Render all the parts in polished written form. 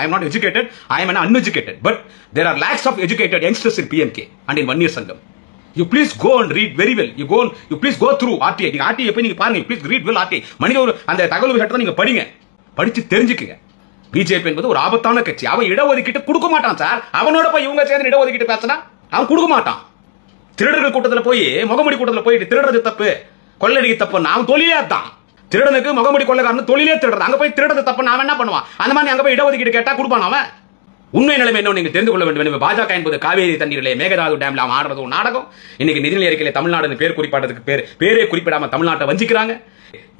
I am not educated, I am an uneducated, but there are lakhs of educated youngsters in PMK and in Vanniyar Sangam. You please go and read very well. You please go through RTI. நீங்க RTI போய் நீங்க பாருங்க. Please read well RTI. மனித ஒரு அந்த தகவல் சட்டத்தை நீங்க படிங்க. படிச்சு தெரிஞ்சுக்குங்க. பிஜேபி என்பது ஒரு ஆபத்தான கட்சி. அவன் இடஒதுக்கீட்டு கொடுக்க மாட்டான் சார். அவனோட போய் இவங்க சேர்ந்து இடஒதுக்கீட்டு பேசினா அவன் கொடுக்க மாட்டான். திருடர்கள் கூட்டத்தில் போய் முகமுடி கூட்டத்தில் போயிட்டு திருடுறது தப்பு, கொள்ளடிக்க தப்பு. நான் தொழிலே தான். திருடனுக்கு முகமுடி கொள்ளக்காரன் தொழிலே திருடுறது. அங்க போய் திருடுறது தப்பு. நான் என்ன பண்ணுவான்? அந்த மாதிரி அங்க போய் இடஒதுக்கீடு கேட்டா கொடுப்பான் அவன். உண்மை நிலைமை என்ன நீங்க தெரிந்து கொள்ள வேண்டும். பாஜக என்பது காவேரி தண்ணீரிலே மேகதாது டேம்ல அவன் ஆடுறது ஒரு நாடகம். இன்னைக்கு நிதிநிலை அறிக்கையில தமிழ்நாடு பேர் குறிப்பிடாததுக்கு பேரே குறிப்பிடாம தமிழ்நாட்டை வஞ்சிக்கிறாங்க.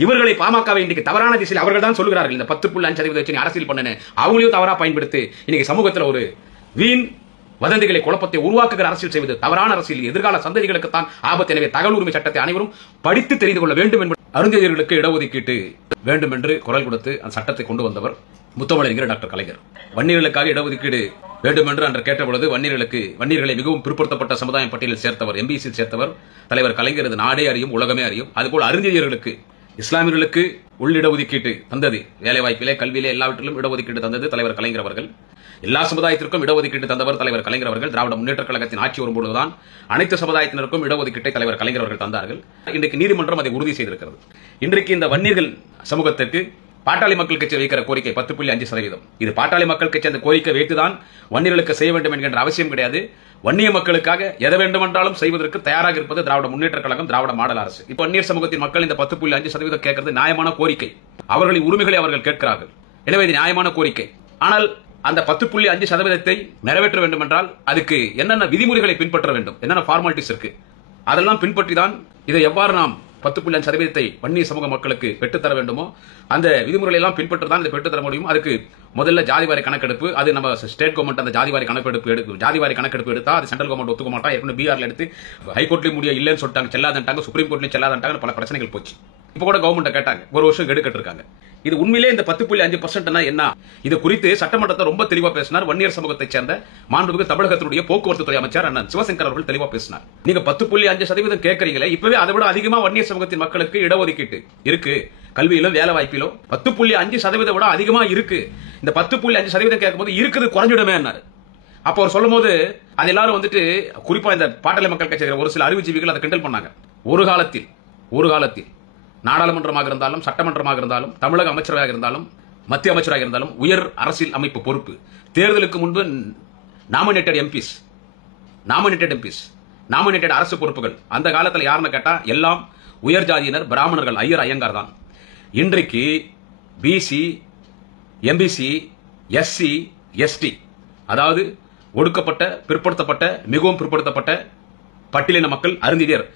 இவர்களை பாமகவை இன்றைக்கு தவறான திசையில் அவர்கள் தான் சொல்கிறார்கள். இந்த 10.5% வச்சு நீ அரசியல் பண்ணு, அவங்களையும் தவறா பயன்படுத்தி இன்னைக்கு சமூகத்தில் ஒரு வீண் வதந்திகளை குழப்பத்தை உருவாக்குகிற அரசியல் செய்வது தவறான அரசியல். எதிர்கால சந்ததிகளுக்கு தான் ஆபத்து. எனவே தகவல் உரிமை சட்டத்தை அனைவரும் படித்து தெரிந்து கொள்ள வேண்டும் என்பது அருந்ததியர்களுக்கு இடஒதுக்கீட்டு வேண்டும் என்று குரல் கொடுத்து அந்த சட்டத்தை கொண்டு வந்தவர் முத்தமிழர் என்கிற டாக்டர் கலைஞர். வன்னியர்களுக்காக இடஒதுக்கீடு வேண்டும் என்று அன்று கேட்டபொழுது வன்னியர்களை மிகவும் பிற்படுத்தப்பட்ட சமுதாயம் பட்டியலில் சேர்த்தவர், எம்பிசியில் சேர்த்தவர் தலைவர் கலைஞர். நாடே அறியும், உலகமே அறியும். அதுபோல் அருந்ததியர்களுக்கு, இஸ்லாமியர்களுக்கு உள்ளிடஒதுக்கீட்டு தந்தது. வேலைவாய்ப்பிலே, கல்வியிலே, எல்லாவற்றிலும் இடஒதுக்கீடு தந்தது தலைவர் கலைஞர் அவர்கள். எல்லா சமுதாயத்திற்கும் இடஒதுக்கீட்டு தந்தவர் தலைவர் கலைஞர் அவர்கள். திராவிட முன்னேற்ற கழகத்தின் ஆட்சி வரும்போதுதான் அனைத்து சமுதாயத்தினருக்கும் இடஒதுக்கீட்டை தலைவர் கலைஞர் அவர்கள் தந்தார்கள். இன்றைக்கு நீதிமன்றம் அதை உறுதி செய்திருக்கிறது. இன்றைக்கு இந்த வன்னியர்கள் சமூகத்திற்கு பாட்டாளி மக்கள் கட்சி வைக்கிற கோரிக்கை 10.5%. இது பாட்டாளி மக்கள் கட்சி அந்த கோரிக்கை வைத்துதான் வன்னியர்களுக்கு செய்ய வேண்டும் என்கின்ற அவசியம் கிடையாது. வன்னிய மக்களுக்காக எதை வேண்டுமென்றாலும் செய்வதற்கு தயாராக இருப்பது திராவிட முன்னேற்ற கழகம், திராவிட மாடல் அரசு. இப்ப வன்னியர் சமூகத்தின் மக்கள் இந்த 10.5% கேட்கிறது நியாயமான கோரிக்கை. அவர்களின் உரிமைகளை அவர்கள் கேட்கிறார்கள். எனவே இது நியாயமான கோரிக்கை. ஆனால் அந்த 10.5% நிறைவேற்ற வேண்டும் என்றால் அதுக்கு என்னென்ன விதிமுறைகளை பின்பற்ற வேண்டும், என்னென்ன ஃபார்மாலிட்டிஸ் இருக்கு, அதெல்லாம் பின்பற்றி தான் இதை எவ்வாறு நாம் 10.5% வன்னிய சமூக மக்களுக்கு பெற்றுத்தர வேண்டுமோ அந்த விதிமுறைகளை எல்லாம் பின்பற்றுதான் இதை பெற்றுத்தர முடியும். அதுக்கு முதல்ல ஜாதிவாரி கணக்கெடுப்பு. அது நம்ம ஸ்டேட் கவர்மெண்ட் அந்த ஜாதிவாரி கணக்கெடுப்பு எடுத்தா அது சென்ட்ரல் கவர்மெண்ட் ஒத்துக்க மாட்டா. ஏற்கனவே பீகார்ல எடுத்து ஹைகோர்ட்லயும் முடிய இல்லைன்னு சொல்லிட்டாங்க, செல்லாதன்ட்டாங்க, சுப்ரீம் கோர்ட்லயும் செல்லாதன்ட்டாங்க, பல பிரச்சனைகள் போச்சு. இப்ப கூட கவர்மெண்ட் கேட்டாங்க, ஒரு வருஷம் எடுக்கட்டு இருக்காங்க. இது உண்மையிலே இந்த 10.5% என்ன? இது குறித்து சட்டமன்றத்தை ரொம்ப தெளிவா பேசினார் வன்னியர் சமூகத்தைச் சேர்ந்த மாண்புமிகு தமிழகத்தினுடைய போக்குவரத்து துறை அமைச்சர் அண்ணன் சிவசங்கர் அவர்கள் தெளிவா பேசினார். நீங்க 10.5% கேட்கறீங்களே, இப்பவே அதை விட அதிகமா வன்னியர் சமூகத்தின் மக்களுக்கு இடஒதுக்கீட்டு இருக்கு. கல்வியிலும் வேலை வாய்ப்பிலும் 10.5% விட அதிகமா இருக்கு. இந்த 10.5% கேட்கும்போது இருக்குது குறைஞ்சிடுமே. அப்ப அவர் சொல்லும் போது அது எல்லாரும் வந்துட்டு குறிப்பா இந்த பாட்டாளி மக்கள் கட்சி ஒரு சில அறிவுஜீவிகள் அதை கிண்டல் பண்ணாங்க. ஒரு காலத்தில் நாடாளுமன்றமாக இருந்தாலும், சட்டமன்றமாக இருந்தாலும், தமிழக அமைச்சராக இருந்தாலும், மத்திய அமைச்சராக இருந்தாலும், உயர் அரசியல் அமைப்பு பொறுப்பு, தேர்தலுக்கு முன்பு நாமினேட்டட் அரசு பொறுப்புகள் அந்த காலத்தில் யாருன்னு கேட்டா எல்லாம் உயர் ஜாதியினர், பிராமணர்கள், ஐயர் ஐயங்கார் தான். இன்றைக்கு பிசி, எம்பிசி, எஸ்சி, எஸ்டி, அதாவது ஒடுக்கப்பட்ட, பிற்படுத்தப்பட்ட, மிகவும் பிற்படுத்தப்பட்ட பட்டியலின மக்கள், அருந்ததியர்.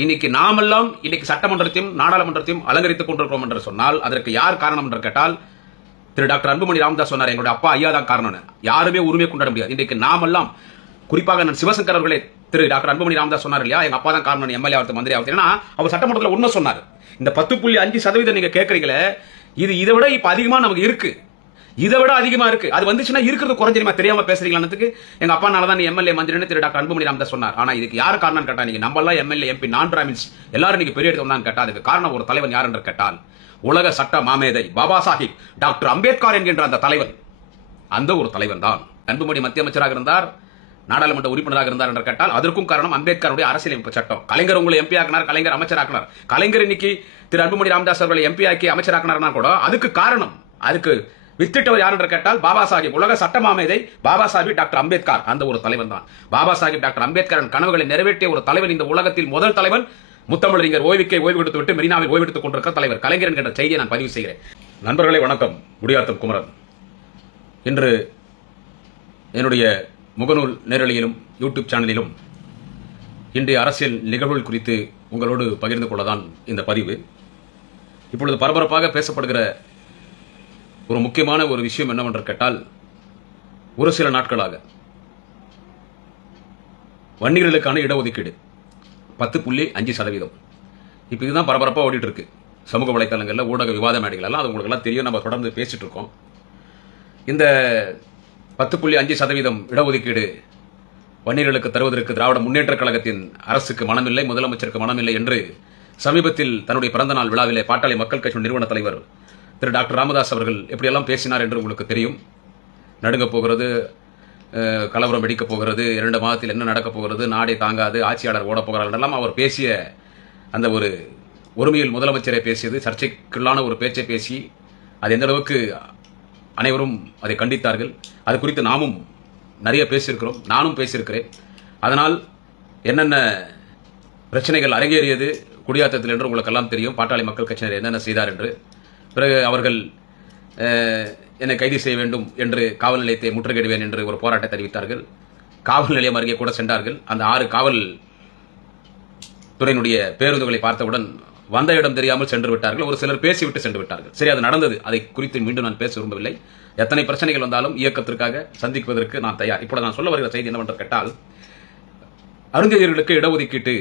இன்னைக்கு நாமெல்லாம் இன்னைக்கு சட்டமன்றத்தையும் நாடாளுமன்றத்தையும் அலங்கரித்துக் கொண்டிருக்கிறோம் என்று சொன்னால் அதற்கு யார் காரணம் என்று கேட்டால் திரு டாக்டர் அன்புமணி ராமதாஸ் சொன்னார், எங்களுடைய அப்பா ஐயா தான் காரணம். யாருமே உரிமை கொண்டாட முடியாது. இன்றைக்கு நாமெல்லாம், குறிப்பாக நான் சிவசங்கர் அவர்களே திரு டாக்டர் அன்புமணி ராமதாஸ் சொன்னார் இல்லையா, எங்க அப்பா தான் காரணம், எம்எல்ஏ ஆகிறது, மந்திரி ஆகிறது. ஏன்னா அவர் சட்டமன்றத்தில் உண்மை சொன்னார். இந்த 10.5% நீங்க கேட்கறீங்களே, இது இதை விட இப்ப அதிகமா நமக்கு இருக்கு. இதை விட அதிகமா இருக்கு. அது வந்துச்சுன்னா இருக்கிறது குறைஞ்சிருமா? தெரியாம பேசுறீங்களானதுக்கு எங்க அப்பா நாளதான் எம்எல்ஏ மந்திரி திரு டாக்டர் அன்புமணி ராமதாஸ் சொன்னார். ஆனா இதுக்கு யாரு காரணம் கேட்டா, நீங்க நம்மளாம் எம்எல்ஏ, எம்பி, நான் பிராமின்ஸ் எல்லாரும் நீங்க பெரிய எடுத்து கேட்டா அதுக்கு காரணம் ஒரு தலைவன் யார் என்று கேட்டால் உலக சட்ட மாமேதை பாபா சாஹிப் டாக்டர் அம்பேத்கர் என்கின்ற அந்த தலைவன், அந்த ஒரு தலைவன் தான். அன்புமணி மத்திய அமைச்சராக இருந்தார், நாடாளுமன்ற உறுப்பினராக இருந்தார் என்று கேட்டால் அதற்கும் காரணம் அம்பேத்கருடைய அரசியலமைப்பு சட்டம். கலைஞர் உங்களை எம்பி ஆக்கினார், கலைஞர் அமைச்சராக்கினார். கலைஞர் இன்னைக்கு திரு அன்புமணி ராமதாஸ் அவர்களை எம்பி ஆக்கி அமைச்சராக்கினார்னா கூட அதுக்கு காரணம், அதுக்கு வித்திட்டவர் யார் என்று கேட்டால் பாபா சாஹிப், உலக சட்ட மாமேதை பாபா சாஹிப் டாக்டர் அம்பேத்கர், அந்த ஒரு தலைவன் தான். பாபா சாஹிப் டாக்டர் அம்பேத்கரின் கனவுகளை நிறைவேற்றிய ஒரு தலைவன், இந்த உலகத்தில் முதல் தலைவன். முத்தமிழறிஞர் ஓய்வு கொடுத்து விட்டு மெரினாவில் ஓய்வெடுத்துக் கொண்டிருக்கிற தலைவர் கலைஞர் என்கிற செய்தியை நான் பதிவு செய்கிறேன். நண்பர்களே வணக்கம். முடியாத்தம் குமரன். இன்று என்னுடைய முகநூல் நேரலையிலும் யூடியூப் சேனலிலும் இன்றைய அரசியல் நிகழ்வுகள் குறித்து உங்களோடு பகிர்ந்து கொள்ளதான் இந்த பதிவு. இப்பொழுது பரபரப்பாக பேசப்படுகிற ஒரு முக்கியமான ஒரு விஷயம் என்னவென்று கேட்டால், ஒரு சில நாட்களாக வன்னியர்களுக்கான இடஒதுக்கீடு 10.5%. இப்போ இதுதான் பரபரப்பாக ஓடிட்டு இருக்கு சமூக வலைத்தளங்களில், ஊடக விவாத மேடைகள் எல்லாம். அது உங்களுக்கு எல்லாம் தெரியும், நம்ம தொடர்ந்து பேசிட்டு இருக்கோம். இந்த 10.5% இடஒதுக்கீடு வன்னியர்களுக்கு தருவதற்கு திராவிட முன்னேற்ற கழகத்தின் அரசுக்கு மனமில்லை, முதலமைச்சருக்கு மனமில்லை என்று சமீபத்தில் தன்னுடைய பிறந்தநாள் விழாவிலே பாட்டாளி மக்கள் கட்சி நிறுவன தலைவர் திரு டாக்டர் ராமதாஸ் அவர்கள் எப்படியெல்லாம் பேசினார் என்று உங்களுக்கு தெரியும். நடுங்கப் போகிறது, கலவரம் வெடிக்கப் போகிறது, 2 மாதத்தில் என்ன நடக்கப் போகிறது, நாடே தாங்காது, ஆட்சியாளர் ஓடப் போகிறார் எல்லாம் அவர் பேசிய அந்த ஒரு ஒருமையில் முதலமைச்சரை பேசியது சர்ச்சைக்குள்ளான ஒரு பேச்சை பேசி அது எந்த அளவுக்கு அனைவரும் அதை கண்டித்தார்கள். அது குறித்து நாமும் நிறைய பேசியிருக்கிறோம், நானும் பேசியிருக்கிறேன். அதனால் என்னென்ன பிரச்சனைகள் அரங்கேறியது குடியாத்தத்தில் என்று உங்களுக்கெல்லாம் தெரியும். பாட்டாளி மக்கள் கட்சியினர் என்னென்ன செய்தார் என்று. பிறகு அவர்கள் என்னை கைது செய்ய வேண்டும் என்று காவல் நிலையத்தை முற்றுகையிடுவேன் என்று ஒரு போராட்டத்தை அறிவித்தார்கள். காவல் நிலையம் அருகே கூட சென்றார்கள். அந்த 6 காவல் துறையினுடைய பேருந்துகளை பார்த்தவுடன் வந்த இடம் தெரியாமல் சென்று விட்டார்கள். ஒரு சிலர் பேசிவிட்டு சென்று விட்டார்கள். சரி, அது நடந்தது. அதை குறித்து மீண்டும் நான் பேச விரும்பவில்லை. எத்தனை பிரச்சனைகள் வந்தாலும் இயக்கத்திற்காக சந்திப்பதற்கு நான் தயார். இப்போது நான் சொல்ல வருகிற செய்தி என்னவென்று கேட்டால், அருந்ததியர்களுக்கு இடஒதுக்கீட்டு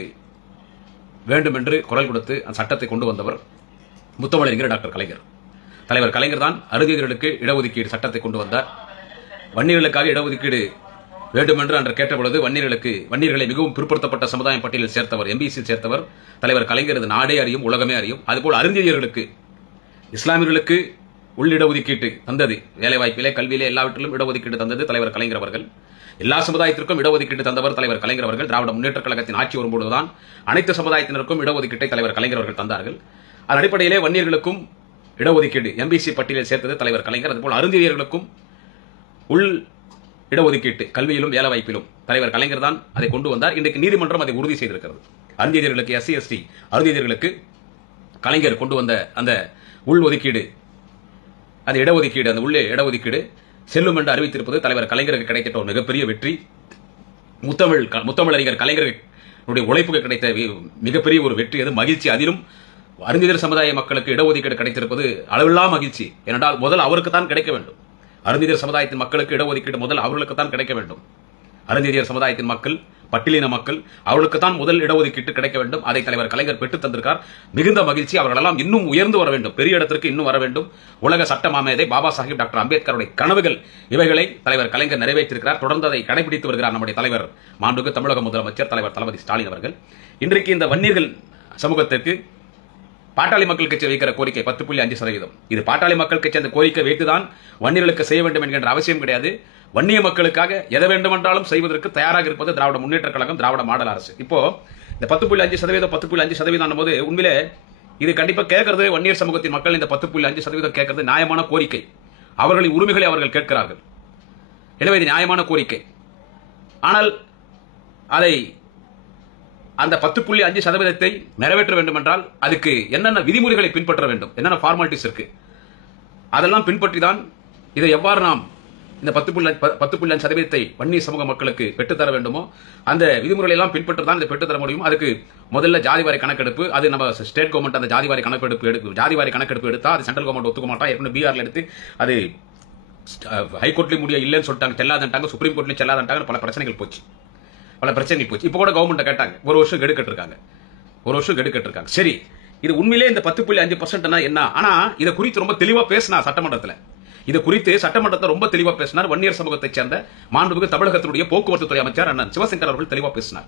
வேண்டும் என்று குரல் கொடுத்து அந்த சட்டத்தை கொண்டு வந்தவர் முத்தமிழறிஞர் டாக்டர் கலைஞர். தலைவர் கலைஞர் தான் அருந்ததியர்களுக்கு இடஒதுக்கீடு சட்டத்தை கொண்டு வந்தார். வன்னியர்களுக்காக இடஒதுக்கீடு வேண்டும் என்று அன்று கேட்டபொழுது வன்னியர்களை மிகவும் பிற்படுத்தப்பட்ட சமுதாயம் பட்டியலில் சேர்த்தவர், எம்பிசியில் சேர்த்தவர் தலைவர் கலைஞர். நாடே அறியும், உலகமே அறியும். அதுபோல் அருந்ததியர்களுக்கு, இஸ்லாமியர்களுக்கு உள்ளிடஒதுக்கீட்டு தந்தது. வேலைவாய்ப்பிலே, கல்வியிலே, எல்லாவற்றிலும் இடஒதுக்கீடு தந்தது தலைவர் கலைஞர் அவர்கள். எல்லா சமுதாயத்திற்கும் இடஒதுக்கீடு தந்தவர் தலைவர் கலைஞர் அவர்கள். திராவிட முன்னேற்ற கழகத்தின் ஆட்சி வரும்போதுதான் அனைத்து சமுதாயத்தினருக்கும் இடஒதுக்கீட்டை தலைவர் கலைஞர் அவர்கள் தந்தார்கள். அதன் அடிப்படையிலே வன்னியர்களுக்கும் இடஒதுக்கீடு எம்பிசி பட்டியலில் சேர்த்தது தலைவர் கலைஞர். அதுபோல் அருந்ததியர்களுக்கும் உள் இடஒதுக்கீட்டு கல்வியிலும் வேலைவாய்ப்பிலும் தலைவர் கலைஞர் தான் அதை கொண்டு வந்தார். இன்றைக்கு நீதிமன்றம் அதை உறுதி செய்திருக்கிறது. அருந்ததியர்களுக்கு, SC ST அருந்ததியர்களுக்கு கலைஞர் கொண்டு வந்த அந்த உள் ஒதுக்கீடு, அந்த இடஒதுக்கீடு, அந்த உள்ளே இடஒதுக்கீடு செல்லும் என்று அறிவித்திருப்பது தலைவர் கலைஞருக்கு கிடைத்த ஒரு மிகப்பெரிய வெற்றி. முத்தமிழறிஞர் கலைஞருடைய உழைப்புக்கு கிடைத்த மிகப்பெரிய ஒரு வெற்றி. அது மகிழ்ச்சி. அதிலும் அருந்ததியர் சமுதாய மக்களுக்கு இடஒதுக்கீடு கிடைத்திருப்பது அளவில்லா மகிழ்ச்சி. ஏனென்றால் முதல் அவருக்கு தான் கிடைக்க வேண்டும். அருந்ததியர் சமுதாயத்தின் மக்களுக்கு இடஒதுக்கீடு முதல் அவர்களுக்கு தான் கிடைக்க வேண்டும். அருந்ததியர் சமுதாயத்தின் மக்கள், பட்டியலின மக்கள், அவர்களுக்கு தான் முதல் இடஒதுக்கீட்டு கிடைக்க வேண்டும். அதை தலைவர் கலைஞர் பெற்றுத் தந்திருக்கார். மிகுந்த மகிழ்ச்சி. அவர்களெல்லாம் இன்னும் உயர்ந்து வர வேண்டும், பெரிய இடத்திற்கு இன்னும் வர வேண்டும். உலக சட்ட மாமேதை பாபா சாஹிப் டாக்டர் அம்பேத்கருடைய கனவுகள் இவைகளை தலைவர் கலைஞர் நிறைவேற்றிருக்கிறார். தொடர்ந்து அதை கடைபிடித்து வருகிறார் நம்முடைய தலைவர், மாண்புமிகு தமிழக முதலமைச்சர் தலைவர் தளபதி ஸ்டாலின் அவர்கள். இன்றைக்கு இந்த வன்னியர்கள் சமூகத்திற்கு பாட்டாளி மக்கள் கட்சி வைக்கிற கோரிக்கை 10.5%. இது பாட்டாளி மக்கள் கட்சி அந்த கோரிக்கை வைத்துதான் வன்னியர்களுக்கு செய்ய வேண்டும் என்கின்ற அவசியம் கிடையாது. வன்னிய மக்களுக்காக எதை வேண்டுமென்றாலும் செய்வதற்கு தயாராக இருப்பது திராவிட முன்னேற்ற கழகம், திராவிட மாடல் அரசு. இப்போ இந்த 10.5%, 10.5% போது உண்மையிலே இது கண்டிப்பா கேட்கறது வன்னியர் சமூகத்தின் மக்கள். இந்த 10.5% கேட்கறது நியாயமான கோரிக்கை. அவர்களின் உரிமைகளை அவர்கள் கேட்கிறார்கள். எனவே இது நியாயமான கோரிக்கை. ஆனால் அதை அந்த 10.5% நிறைவேற்ற வேண்டும் என்றால் அதுக்கு என்னென்ன விதிமுறைகளை பின்பற்ற வேண்டும், என்னென்ன ஃபார்மாலிட்டிஸ் இருக்கு, அதெல்லாம் பின்பற்றி தான் இதை எவ்வாறு நாம் இந்த 10.5% வன்னிய சமூக மக்களுக்கு பெற்றுத்தர வேண்டுமோ அந்த விதிமுறைகளை எல்லாம் பின்பற்றி தான் இதை பெற்றுத்தர முடியும். அதுக்கு முதல்ல ஜாதிவாரி கணக்கெடுப்பு. அது நம்ம ஸ்டேட் கவர்மெண்ட் அந்த ஜாதிவாரி கணக்கெடுப்பு எடுத்தா அது சென்ட்ரல் கவர்மெண்ட் ஒத்துக்க மாட்டா. ஏற்கனவே பீகார்ல எடுத்து அது ஹைகோர்ட்லயும் முடிய இல்லைன்னு சொல்லிட்டாங்க, செல்லாதன்ட்டாங்க, சுப்ரீம் கோர்ட்லயும் செல்லாதன்ட்டாங்க. பல பிரச்சனைகள் போச்சு. இப்போ கூட கவர்மெண்ட் கேட்டாங்க, ஒரு வருஷம் கெடுக்கட்டிருக்காங்க. சரி, இது உண்மையிலே இந்த 10.5% என்ன? ஆனா இதை குறித்து ரொம்ப தெளிவா பேசினார் சட்டமன்றத்தில். இது குறித்து சட்டமன்றத்தை ரொம்ப தெளிவா பேசினார் வன்னியர் சமூகத்தைச் சேர்ந்த மாண்புமிகு தமிழகத்தினுடைய போக்குவரத்து துறை அமைச்சர் அண்ணன் சிவசங்கர் அவர்கள் தெளிவா பேசினார்.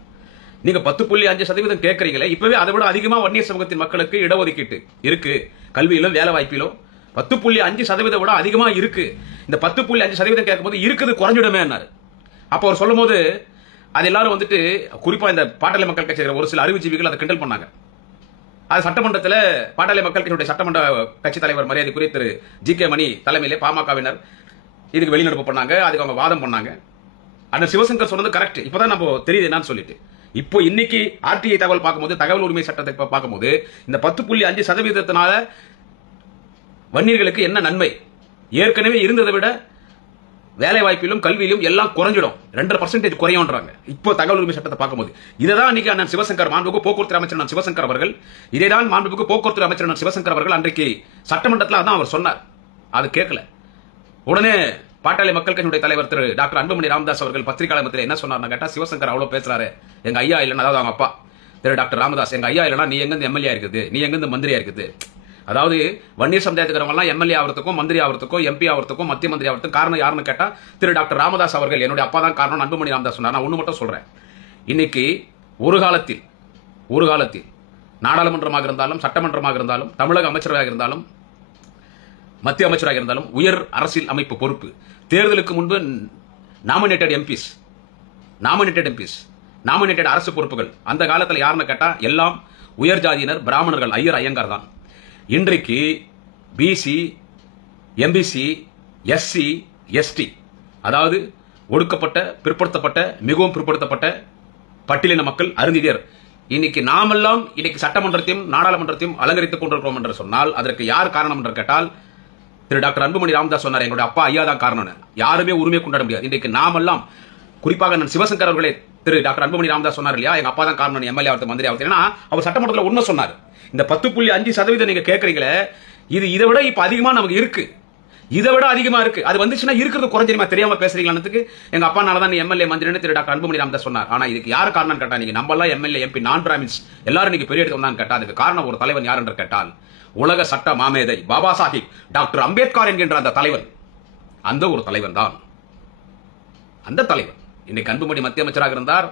நீங்க 10.5% கேட்கறீங்களே, இப்பவே அதை விட அதிகமா வன்னியர் சமூகத்தின் மக்களுக்கு இடஒதுக்கீட்டு இருக்கு. கல்வியிலும் வேலை வாய்ப்பிலும் 10.5% விட அதிகமா இருக்கு. இந்த 10.5% கேட்கும்போது இருக்குது குறைஞ்சிடுமே. அப்ப அவர் சொல்லும் போது அது எல்லாரும் வந்துட்டு குறிப்பா இந்த பாட்டாளி மக்கள் கட்சி ஒரு சில அறிவுஜீவிகள் அதை கிண்டல் பண்ணாங்க. அது சட்டமன்றத்தில் பாட்டாளி மக்கள் கட்சியுடைய சட்டமன்ற கட்சி தலைவர் மரியாதைக்குரிய திரு GK மணி தலைமையிலே பாமகவினர் இதுக்கு வெளிநடப்பு பண்ணாங்க. அதுக்கு அவங்க வாதம் பண்ணாங்க. அந்த சிவசங்கர் சொன்னது கரெக்ட். இப்பதான் நம்ம தெரியுது என்னன்னு சொல்லிட்டு. இப்போ இன்னைக்கு RTI தகவல் பார்க்கும்போது, தகவல் உரிமை சட்டத்தை பார்க்கும்போது இந்த 10.5%னால வன்னியர்களுக்கு என்ன நன்மை? ஏற்கனவே இருந்ததை விட வேலை வாய்ப்பிலும் கல்வியிலும் எல்லாம் குறைஞ்சிடும். 2% குறையும்ன்றாங்க. இப்போ தகவல் உரிமை சட்டத்தை பார்க்கும்போது இதைதான் இன்னைக்கு அண்ணன் சிவசங்கர், மாண்புமிகு போக்குவரத்து அமைச்சர் சிவசங்கர் அவர்கள், இதைதான் மாண்புமிகு போக்குவரத்து அமைச்சர் சிவசங்கர் அவர்கள் அன்றைக்கு சட்டமன்றத்தில் அதான் அவர் சொன்னார். அது கேட்கல. உடனே பாட்டாளி மக்கள் கட்சியுடைய தலைவர் திரு டாக்டர் அன்புமணி ராமதாஸ் அவர்கள் பத்திரிகையாளர் என்ன சொன்னார் கேட்டா, சிவசங்கர் அவ்வளவு பேசுறாரு, எங்க ஐயா இல்லைன்னா, அதாவது அவங்க அப்பா திரு டாக்டர் ராமதாஸ், எங்க ஐயா இல்லைன்னா நீ எங்கிருந்து எம்எல்ஏ இருக்குது, நீ எங்கிருந்து மந்திரியா இருக்குது. அதாவது வன்னியர் சமுதாயத்துக்கிறவங்க எம்எல்ஏ ஆகிறதுக்கும், மந்திரி ஆகிறதுக்கும், MP ஆகிறதுக்கும், மத்திய மந்திரி ஆகிறதுக்கும் காரணம் யாருன்னு கேட்டா திரு டாக்டர் ராமதாஸ் அவர்கள், என்னுடைய அப்பா தான் காரணம். அன்புமணி ராமதாஸ் சொன்னார். நான் ஒண்ணு மட்டும் சொல்றேன். இன்னைக்கு ஒரு காலத்தில் நாடாளுமன்றமாக இருந்தாலும், சட்டமன்றமாக இருந்தாலும், தமிழக அமைச்சராக இருந்தாலும் மத்திய அமைச்சராக இருந்தாலும் உயர் அரசியல் அமைப்பு பொறுப்பு, தேர்தலுக்கு முன்பு நாமினேட்டட் எம்பிஸ், நாமினேட்டட் அரசு பொறுப்புகள். அந்த காலத்தில் யாருன்னு கேட்டா எல்லாம் உயர் ஜாதியினர், பிராமணர்கள், ஐயர் ஐயங்கார் தான். இன்றைக்கு பிசி, எம்பிசி, எஸ்சி, எஸ்டி, அதாவது ஒடுக்கப்பட்ட, பிற்படுத்தப்பட்ட, மிகவும் பிற்படுத்தப்பட்ட பட்டியலின மக்கள், அருந்தியர். இன்னைக்கு நாமெல்லாம் இன்னைக்கு சட்டமன்றத்தையும் நாடாளுமன்றத்தையும் அலங்கரித்துக் கொண்டிருக்கிறோம் என்று சொன்னால் அதற்கு யார் காரணம் என்று கேட்டால் திரு டாக்டர் அன்புமணி ராமதாஸ் சொன்னார், எங்களுடைய அப்பா ஐயா தான் காரணம். யாருமே உரிமை கொண்டாட முடியாது. இன்றைக்கு நாமெல்லாம், குறிப்பாக நான் சிவசங்கர் அவர்களே, திரு டாக்டர் அன்புமணி ராமதாஸ் சொன்னார் இல்லையா, எங்க அப்பா தான் காரணம், எம்எல்ஏ ஆகிறது, மந்திரி ஆகிறது. ஏன்னா அவர் சட்டமன்றத்தில் உண்மை சொன்னார். இந்த 10.5% நீங்க கேட்கறீங்களே, இது இதை விட இப்ப அதிகமா நமக்கு இருக்கு, இதை விட அதிகமா இருக்கு. அது வந்துச்சுன்னா இருக்கிறது குறைஞ்சிருமா, தெரியாம பேசுறீங்களா? எங்க அப்பா நாளதான் எம்எல்ஏ மந்திரின்னு திரு டாக்டர் அன்புமணி ராமதாஸ் சொன்னார். ஆனா இதுக்கு யாரு காரணம் கேட்டா, நீங்க நம்ம எல்லாம் எம்எல்ஏ எம்பி நான் பிராமின்ஸ் எல்லாரும் நீங்க பெரிய எடுத்து வந்தான்னு கேட்டா அதுக்கு காரணம் ஒரு தலைவன் யார் என்று கேட்டால் உலக சட்ட மாமேதை பாபா சாஹிப் டாக்டர் அம்பேத்கர் என்கின்ற அந்த தலைவன், அந்த ஒரு தலைவன் தான். அந்த தலைவன் இன்னைக்கு அன்புமணி மத்திய அமைச்சராக இருந்தார்,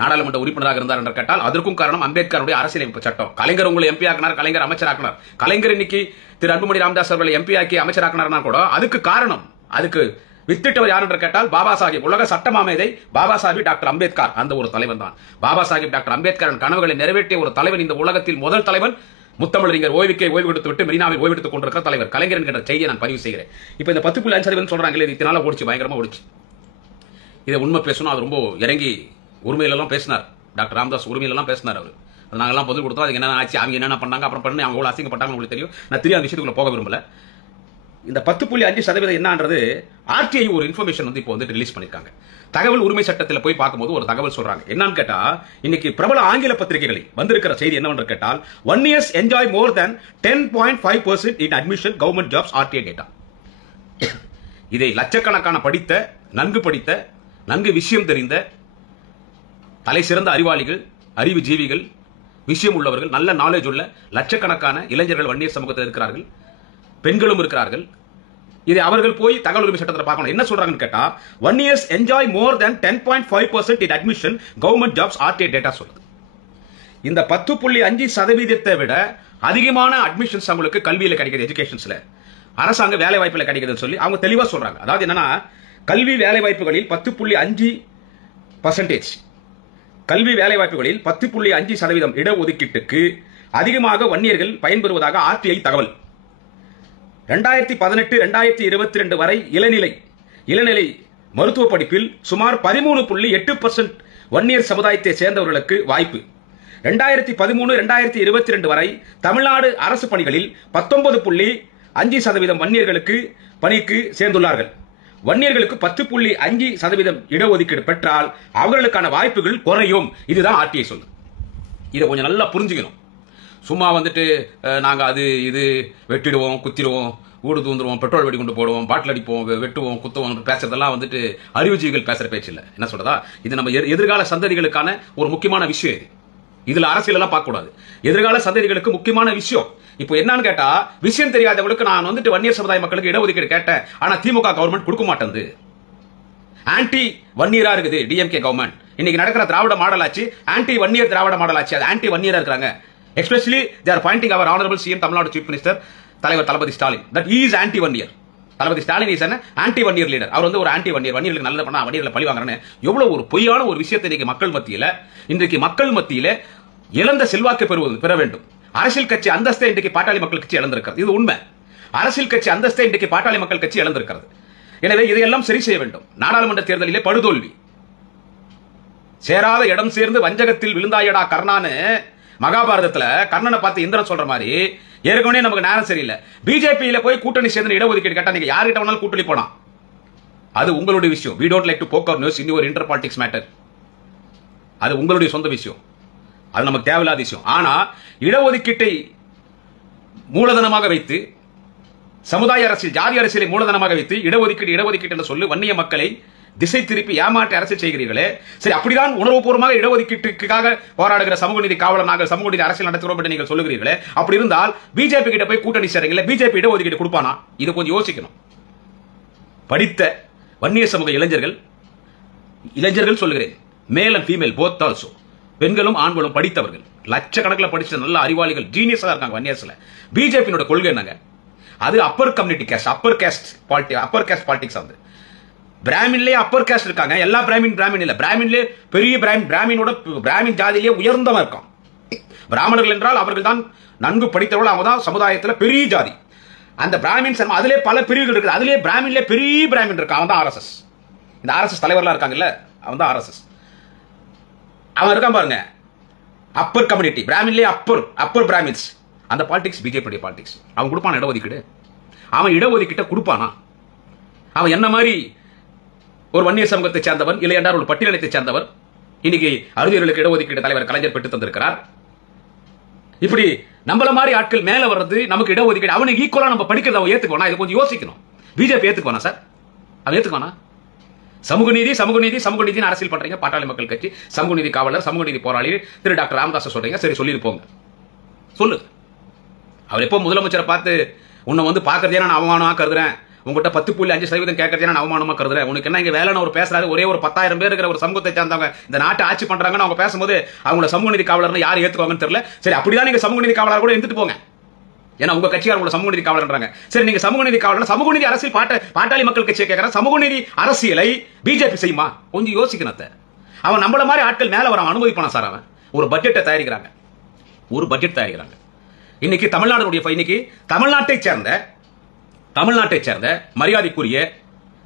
நாடாளுமன்ற உறுப்பினராக இருந்தார் என்று கேட்டால் அதற்கும் காரணம் அம்பேத்கருடைய அரசியலமைப்பு சட்டம். கலைஞர் உங்களை எம்பி ஆக்கினார், கலைஞர் அமைச்சராக்கினார். கலைஞர் இன்னைக்கு திரு அன்புமணி ராமதாஸ் அவர்களை எம்பி ஆக்கி அமைச்சராக்கினார் கூட அதுக்கு காரணம், அதுக்கு வித்திட்டவர் யார் என்று கேட்டால் பாபா சாஹிப், உலக சட்ட மாமேதை பாபா சாஹிப் டாக்டர் அம்பேத்கர், அந்த ஒரு தலைவன் தான். பாபா சாஹிப் டாக்டர் அம்பேத்கரின் கனவுகளை நிறைவேற்றிய ஒரு தலைவன், இந்த உலகத்தில் முதல் தலைவன். முத்தமிழறிஞர் ஓய்வுக்கே ஓய்வு கொடுத்து விட்டு மெரினாவில் ஓய்வெடுத்துக் கொண்டிருக்கிற தலைவர் கலைஞர் என்கிற செய்தியை நான் பதிவு செய்கிறேன். இப்ப இந்த 10.5% சொல்றாங்களே, இதனால ஓடிச்சு, பயங்கரமா ஓடிச்சு. இதை உண்மை பேசணும், அது ரொம்ப இறங்கி உரிமையிலெல்லாம் பேசினார் டாக்டர் ராமதாஸ், உரிமையிலெல்லாம் பேசினார் அவர். அது நாங்கெல்லாம் பதில் கொடுத்தோம். அதுக்கு என்ன ஆச்சு, அவங்க என்ன பண்ணாங்க, அப்புறம் பண்ணி அவங்க எவ்வளவு அசிங்கப்பட்டாங்க உங்களுக்கு தெரியும். நான் தெரியாத விஷயத்துக்குள்ள போக விரும்பல. இந்த 10.5% என்னன்றது ஆர்டிஐ ஒரு இன்ஃபர்மேஷன் வந்து இப்போ வந்து ரிலீஸ் பண்ணிருக்காங்க. தகவல் உரிமை சட்டத்தில் போய் பார்க்கும்போது ஒரு தகவல் சொல்றாங்க. என்னன்னு கேட்டா, இன்னைக்கு பிரபல ஆங்கில பத்திரிகைகளில் வந்திருக்கிற செய்தி என்னவென்று கேட்டால், 1 year enjoy more than 10.5% in admission government jobs RTI data. இதை லட்சக்கணக்கான படித்த, நன்கு படித்த, நன்கு விஷயம் தெரிந்த, தலை சிறந்த அறிவாளிகள், அறிவு ஜீவிகள், விஷயம் உள்ளவர்கள், நல்ல நாலேஜ் உள்ள லட்சக்கணக்கான இளைஞர்கள் வன்னியர் சமூகத்தில் இருக்கிறார்கள், பெண்களும் இருக்கிறார்கள். இதை அவர்கள் போய் தகவல் உரிமை சட்டத்தில் பார்க்கணும். என்ன சொல்றாங்கன்னு கேட்டா, 1 year enjoy more than 10.5% in admission government jobs RTI data சொல்லுது. இந்த 10.5% விட அதிகமான அட்மிஷன்ஸ் அவங்களுக்கு கல்வியில கிடைக்குது, எஜுகேஷன்ஸ்ல, அரசாங்க வேலை வாய்ப்புல கிடைக்குதுன்னு சொல்லி அவங்க தெளிவா சொல்றாங்க. அதாவது என்னன்னா, கல்வி வேலை வாய்ப்புகளில் 10.5%, கல்வி வேலை வாய்ப்புகளில் 10.5% இடஒதுக்கீட்டுக்கு அதிகமாக வன்னியர்கள் பயன்பெறுவதாக ஆர்டிஐ தகவல். 2018-2022 வரை இளநிலை மருத்துவ படிப்பில் சுமார் 13.8% வன்னியர் சமுதாயத்தை சேர்ந்தவர்களுக்கு வாய்ப்பு. 2013-2022 வரை தமிழ்நாடு அரசு பணிகளில் 19.5% வன்னியர்களுக்கு பணிக்கு சேர்ந்துள்ளார்கள். வன்னியர்களுக்கு 10.5% இடஒதுக்கீடு பெற்றால் அவர்களுக்கான வாய்ப்புகள் குறையும். இதுதான் ஆர்டிஐ சொல்லு. இதை கொஞ்சம் நல்லா புரிஞ்சுக்கணும். சும்மா வந்துட்டு நாங்க அது இது வெட்டிடுவோம், குத்திடுவோம், ஊடு தூந்துருவோம், பெட்ரோல் வெடி கொண்டு போடுவோம், பாட்டில் அடிப்போம், வெட்டுவோம், குத்துவோம் பேசுறதெல்லாம் வந்துட்டு அறிவுஜீவிகள் பேசுற பேச்சு இல்ல. என்ன சொல்றதா, இது நம்ம எதிர்கால சந்ததிகளுக்கான ஒரு முக்கியமான விஷயம். இதுல அரசியல் எல்லாம் பார்க்க கூடாது. எதிர்கால சந்ததிகளுக்கு முக்கியமான விஷயம். இப்போ என்னன்னு கேட்டா, விஷயம் தெரியாதவங்களுக்கு நான் வந்துட்டு வன்னியர் சமுதாய மக்களுக்கு இடஒதுக்கீடு கேட்டேன், ஆனா திமுக கவர்மெண்ட் கொடுக்க மாட்டேங்குது. ஆன்டி வன்னியரா இருக்குது டிஎம்கே கவர்மெண்ட். இன்னைக்கு நடக்கிற திராவிட மாடல் ஆச்சு ஆன்டி வன்னியர் திராவிட மாடல் ஆச்சு. அது ஆன்டி வன்னியரா இருக்காங்க. Especially they are pointing our honorable CM Tamil Nadu chief minister தலைவர் தளபதி Stalin, that he is anti one year. தளபதி Stalin is an anti one year leader. அவர் வந்து ஒரு ஆன்டி வன்னியர், வன்னியர்களுக்கு நல்லது பண்ணா வன்னியர்களை பழி வாங்குறேன்னு எவ்வளவு ஒரு பொய்யான ஒரு விஷயத்தை இன்றைக்கு மக்கள் மத்தியில இழந்த செல்வாக்கு பெற வேண்டும். அரசியல் கட்சி அந்தஸ்தை இன்றைக்கு பாட்டாளி மக்கள் கட்சி இழந்திருக்கிறது. இது உண்மை. அரசியல் கட்சி அந்தஸ்தை இன்றைக்கு பாட்டாளி மக்கள் கட்சி இழந்திருக்கிறது. எனவே இதையெல்லாம் சரி செய்ய வேண்டும். நாடாளுமன்ற தேர்தலிலே படுதோல்வி, சேராத இடம் சேர்ந்து வஞ்சகத்தில் விழுந்தாயடா கர்ணான்னு மகாபாரதத்துல கர்ணனை பார்த்து இந்திரன் சொல்ற மாதிரி ஏற்கனவே நமக்கு நேரம் சரியில்லை. பிஜேபியில போய் கூட்டணி சேர்ந்து இடஒதுக்கீடு கேட்டா நீங்க யார்கிட்ட வேணாலும் கூட்டணி போனா அது உங்களுடைய விஷயம். we don't like to poke our nose in your inter politics matter. அது உங்களுடைய சொந்த விஷயம், அது நமக்கு தேவையில்லாத விஷயம். ஆனா இடஒதுக்கீட்டை மூலதனமாக வைத்து, சமுதாய அரசியல், ஜாதி அரசியலை மூலதனமாக வைத்து இடஒதுக்கீடு என்று சொல்லி வன்னிய மக்களை திசை திருப்பி ஏமாற்றி அரசியல் செய்கிறீர்களே. சரி, அப்படிதான் உணர்வுபூர்வமாக இடஒதுக்கீட்டுக்காக போராடுகிற சமூக நீதி காவலர் நாங்கள் சமூக நீதி அரசியல் நடத்துகிறோம் என்று நீங்கள் சொல்லுகிறீர்களே. அப்படி இருந்தால் பிஜேபி கிட்ட போய் கூட்டணி சேருங்களே, பிஜேபி இடஒதுக்கீடு கொடுப்பானா? இது கொஞ்சம் யோசிக்கணும். படித்த வன்னிய சமூக இளைஞர்கள் சொல்லுகிறேன், male and female both also, பெண்களும் ஆண்களும் படித்தவர்கள், லட்சக்கணக்கில் படிச்ச நல்ல அறிவாளிகள், ஜீனியஸா இருக்காங்க வன்னியர்ஸ்ல. பிஜேபியோட கொள்கை என்னங்க? அது upper community caste, upper caste politics. வந்து பிராமின்லயே அப்பர் கேஸ்ட் இருக்காங்க. எல்லா பிராமின் இல்ல, பிராமின்லயே பெரிய பிராமினோட பிராமின் ஜாதியிலேயே உயர்ந்தவன் இருக்கான். பிராமணர்கள் என்றால் அவர்கள் தான் நன்கு படித்தவர்கள், அவங்க தான் சமுதாயத்தில் பெரிய ஜாதி. அந்த பிராமின்ஸ் அதிலே பல பிரிவுகள் இருக்குது. அதிலே பிராமின்ல பெரிய பிராமின் இருக்கான், அவன் தான் ஆர்எஸ்எஸ். இந்த ஆர்எஸ்எஸ் தலைவர்லாம் இருக்காங்கல்ல, அவன் தான் ஆர்எஸ்எஸ். அவன் இருக்கான் பாருங்க, அப்பர் கம்யூனிட்டி, பிராமின்லயே அப்பர் பிராமின்ஸ். அந்த பாலிடிக்ஸ் பிஜேபி பாலிடிக்ஸ். அவன் கொடுப்பான இடஒதுக்கீடு, அவன் இடஒதுக்கீட்டை கொடுப்பானா? அவன் என்ன மாதிரி ஒரு வன்னியர் சமூகத்தை சேர்ந்தவன், இல்லை என்றால் ஒரு பட்டியலத்தை சேர்ந்தவர். இன்னைக்கு அறிஞர்களுக்கு இடஒதுக்கீடு தலைவர் கலைஞர் பெற்று தந்திருக்கிறார். இப்படி நம்மள மாதிரி ஆட்கள் மேல வர்றது, நமக்கு இடஒதுக்கீடு, அவனுக்கு ஈக்குவலா நம்ம படிக்கிறத அவன் ஏத்துக்குவானா? இதை கொஞ்சம் யோசிக்கணும். பிஜேபி ஏத்துக்குவானா சார்? அவன் ஏத்துக்குவானா? சமூக நீதி அரசியல் பண்றீங்க. பாட்டாளி மக்கள் கட்சி சமூக நீதி காவலர், சமூக நீதி போராளி திரு டாக்டர் ராமதாஸ் சொல்றீங்க. சரி, சொல்லிட்டு போங்க, சொல்லு. அவர் எப்போ முதலமைச்சரை பார்த்து உன்னை வந்து பாக்குறதே நான் அவமானமா கருதுறேன், உங்ககிட்ட 10.5% கேட்கறதே நான் அவமானமா கருதுறேன், உனக்கு என்ன இங்க வேலைன்னு ஒரு பேசுறாரு. ஒரே ஒரு 10,000 பேர் இருக்கிற ஒரு சமூகத்தை சேர்ந்தவங்க இந்த நாட்டை ஆட்சி பண்றாங்கன்னு அவங்க பேசும்போது அவங்கள சமூக நீதி காவலர்னு யார் ஏத்துக்குவாங்கன்னு தெரியல. சரி, அப்படிதான் நீங்க சமூக நீதி காவலர் கூட எடுத்துட்டு போங்க. ஏன்னா உங்க கட்சியார் உங்களை சமூக நீதி காவலர்ன்றாங்க. சரி, நீங்க சமூக நீதி காவலர், சமூக நீதி அரசியல் பாட்டாளி மக்கள் கட்சியை கேட்கற சமூக நீதி அரசியலை பிஜேபி செய்யுமா? கொஞ்சம் யோசிக்கணும். அவன் நம்மள மாதிரி ஆட்கள் மேல வர அனுமதிப்பான சார். அவன் ஒரு பட்ஜெட்டை தயாரிக்கிறாங்க, இன்னைக்கு தமிழ்நாட்டை சேர்ந்த மரியாதைக்குரிய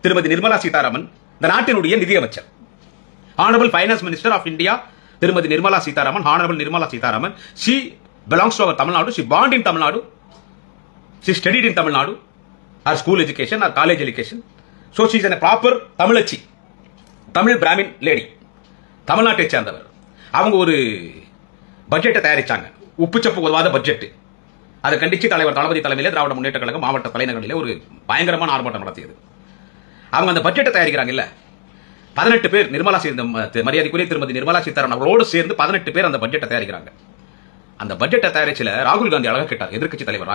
திருமதி நிர்மலா சீதாராமன், இந்த நாட்டினுடைய நிதியமைச்சர், Honorable Finance Minister of India, திருமதி Nirmala Sitharaman, Honorable Nirmala Sitharaman, she belongs to our Tamil Nadu, she born in Tamil Nadu, she studied in Tamil Nadu, her school education, her college education, so she is a proper Thamizhachi, Tamil Brahmin lady, தமிழ்நாட்டை சேர்ந்தவர். அவங்க ஒரு பட்ஜெட்டை தயாரிச்சாங்க, உப்புச்சப்பு உதவாத budget. அதை கண்டிச்சு தலைவர் தளபதி தலைமையிலே திராவிட முன்னேற்ற கழகம் மாவட்ட தலைநகரிலே ஒரு பயங்கரமான ஆர்ப்பாட்டம் நடத்தியது. அவங்க அந்த பட்ஜெட்டை தயாரிக்கிறாங்க இல்ல, 18 பேர் மரியாதைக்குரிய திருமதி நிர்மலா சீதாராமன் அவர்களோடு சேர்ந்து 18 பேர் அந்த பட்ஜெட்டை தயாரிக்கிறாங்க. அந்த பட்ஜெட்டை தயாரிச்சல ராகுல் காந்தி அழகா கேட்டார். எதிர்க்கட்சி தலைவர்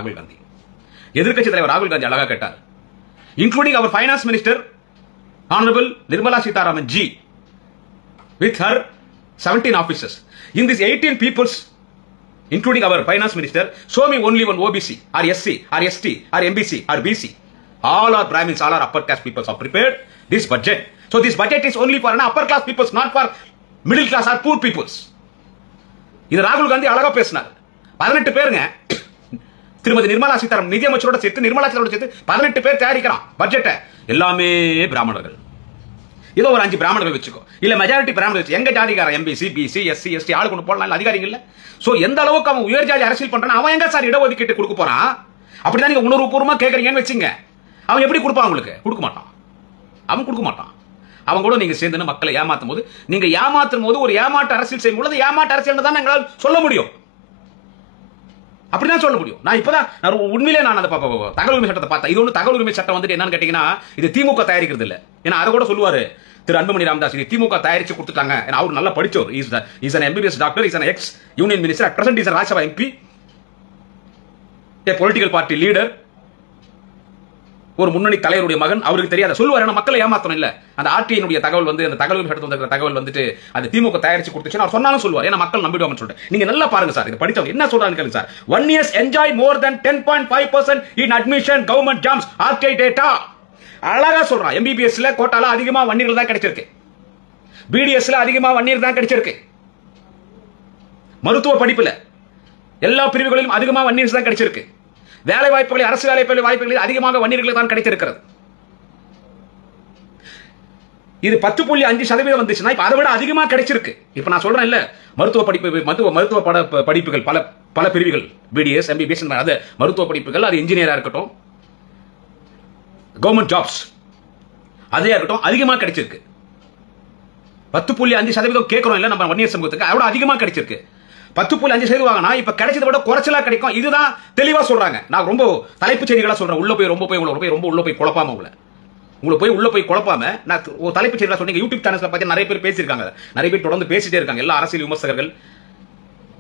ராகுல் காந்தி அழகா கேட்டார், இன்க்ளூடிங் அவர் finance minister Honorable Nirmala Sitharaman ji with her 17 officers. In these 18 peoples, including our finance minister, show me only one OBC or SC or ST or MBC or BC. All are Brahmins, all are upper caste peoples have prepared this budget. So this budget is only for an upper class peoples, not for middle class or poor peoples. இது ராகுல் காந்தி அழகா பேசினார். 18 பேருங்க, திருமதி நிர்மலா சீதாராமன் நிதி அமைச்சரோட சேர்த்து, நிர்மலா சீதாராமன் சேர்த்து 18 பேர் தயாரிக்கிறான் பட்ஜெட்டை. எல்லாமே பிராமணர்கள். இதோ ஒரு 5 பிராமணர்கள் வச்சுக்கோ, இல்ல மெஜாரிட்டி பிராமணர்கள் வச்சு, எங்க ஜாதிகார எம்பிசி பிசி எஸ்சி எஸ்டி ஆளு கொண்டு போடலாம் அதிகாரிகள் இல்ல. சோ எந்த அளவுக்கு அவன் உயர் ஜாதி அரசியல் பண்றான், அவன் எங்க சார் இடஒதுக்கீட்டு கொடுக்க போறான்? அப்படிதான் நீங்க உணர்வுபூர்வமா கேக்குறீங்கன்னு வச்சுங்க, அவன் எப்படி கொடுப்பான்? உங்களுக்கு கொடுக்க மாட்டான், அவன் கொடுக்க மாட்டான். அவன் கூட நீங்க சேர்ந்து மக்களை ஏமாத்தும் போது ஒரு ஏமாற்று அரசியல் செய்யும் பொழுது ஏமாற்று அரசியல் தான் எங்களால் சொல்ல முடியும், அப்படிதான் சொல்ல முடியும். நான் இப்பதான் உண்மையிலே நான் அந்த தகவல் உரிமை சட்டத்தை பார்த்தேன். இது ஒன்று தகவல் உரிமை சட்டம் வந்துட்டு என்னன்னு கேட்டீங்கன்னா, இது திமுக தயாரிக்கிறது இல்ல. ஏன்னா அதை கூட சொல்லுவாரு திரு அன்புமணி ராமதாஸ், இது திமுக தயாரிச்சு கொடுத்துட்டாங்க. அவர் நல்லா படிச்சவர், is an MBBS doctor, is an ex union minister, at present is a Rajya Sabha MP, a political party leader, ஒரு முன்னணி தலைவருடைய மகன். அவருக்கு தெரியாத சொல்லுவார், ஏன்னா மக்களை ஏமாத்தணும் இல்ல. அந்த ஆர்டிஐனுடைய தகவல் வந்து, அந்த தகவல் சட்டத்தில் வந்திருக்கிற தகவல் வந்துட்டு அது திமுக தயாரிச்சு கொடுத்துச்சு அவர் சொன்னாலும் சொல்லுவார், ஏன்னா மக்கள் நம்பிடுவாங்கன்னு சொல்லிட்டு. நீங்க நல்லா பாருங்க சார், இது படிச்சவங்க என்ன சொல்றாங்க கேளுங்க sir. 1 year enjoy more than 10.5% in admission government jobs, RTI data. அழகா சொல்றான். MBBSல கோட்டால அதிகமா வன்னியர்கள் தான் கிடைச்சிருக்கு, BDSல அதிகமா வன்னியர் தான் கிடைச்சிருக்கு, மருத்துவ படிப்புல எல்லா பிரிவுகளிலும் அதிகமா வன்னியர் தான் கிடைச்சிருக்கு, வேலை வாய்ப்புகளை அரசு வேலை வாய்ப்புகளில் அதிகமாக வன்னியர்களுக்கு தான் கிடைத்திருக்கிறது. இது 10.5% வந்துச்சுன்னா இப்ப அதை விட அதிகமா கிடைச்சிருக்கு. இப்ப நான் சொல்றேன் இல்ல, மருத்துவ படிப்புகள் பல பிரிவுகள், BDS MBBS அது மருத்துவ படிப்புகள், அது இன்ஜினியரா இருக்கட்டும், கவர்மெண்ட் ஜாப்ஸ் அதே இருக்கட்டும், அதிகமா கிடைச்சிருக்கு. 10.5% கேட்கிறோம் இல்ல நம்ம வன்னியர் சமூகத்துக்கு, அதோட அதிகமா கிடைச்சிருக்கு. 10.5% வாங்கினா இப்ப கிடைச்சதை விட குறைச்சலா கிடைக்கும். இதுதான் தெளிவா சொல்றாங்க. நான் ரொம்ப தலைப்புச் செய்திகளா சொல்றேன், உள்ள போய் குழப்பாம உள்ள போய் குழப்பாம நான் ஒரு தலைப்புச் செய்திகளா சொன்னீங்க. யூடியூப் சேனல்ஸ்ல பத்தி நிறைய பேர் பேசியிருக்காங்க, நிறைய பேர் தொடர்ந்து பேசிட்டே இருக்காங்க. எல்லா அரசியல் விமர்சகர்கள்,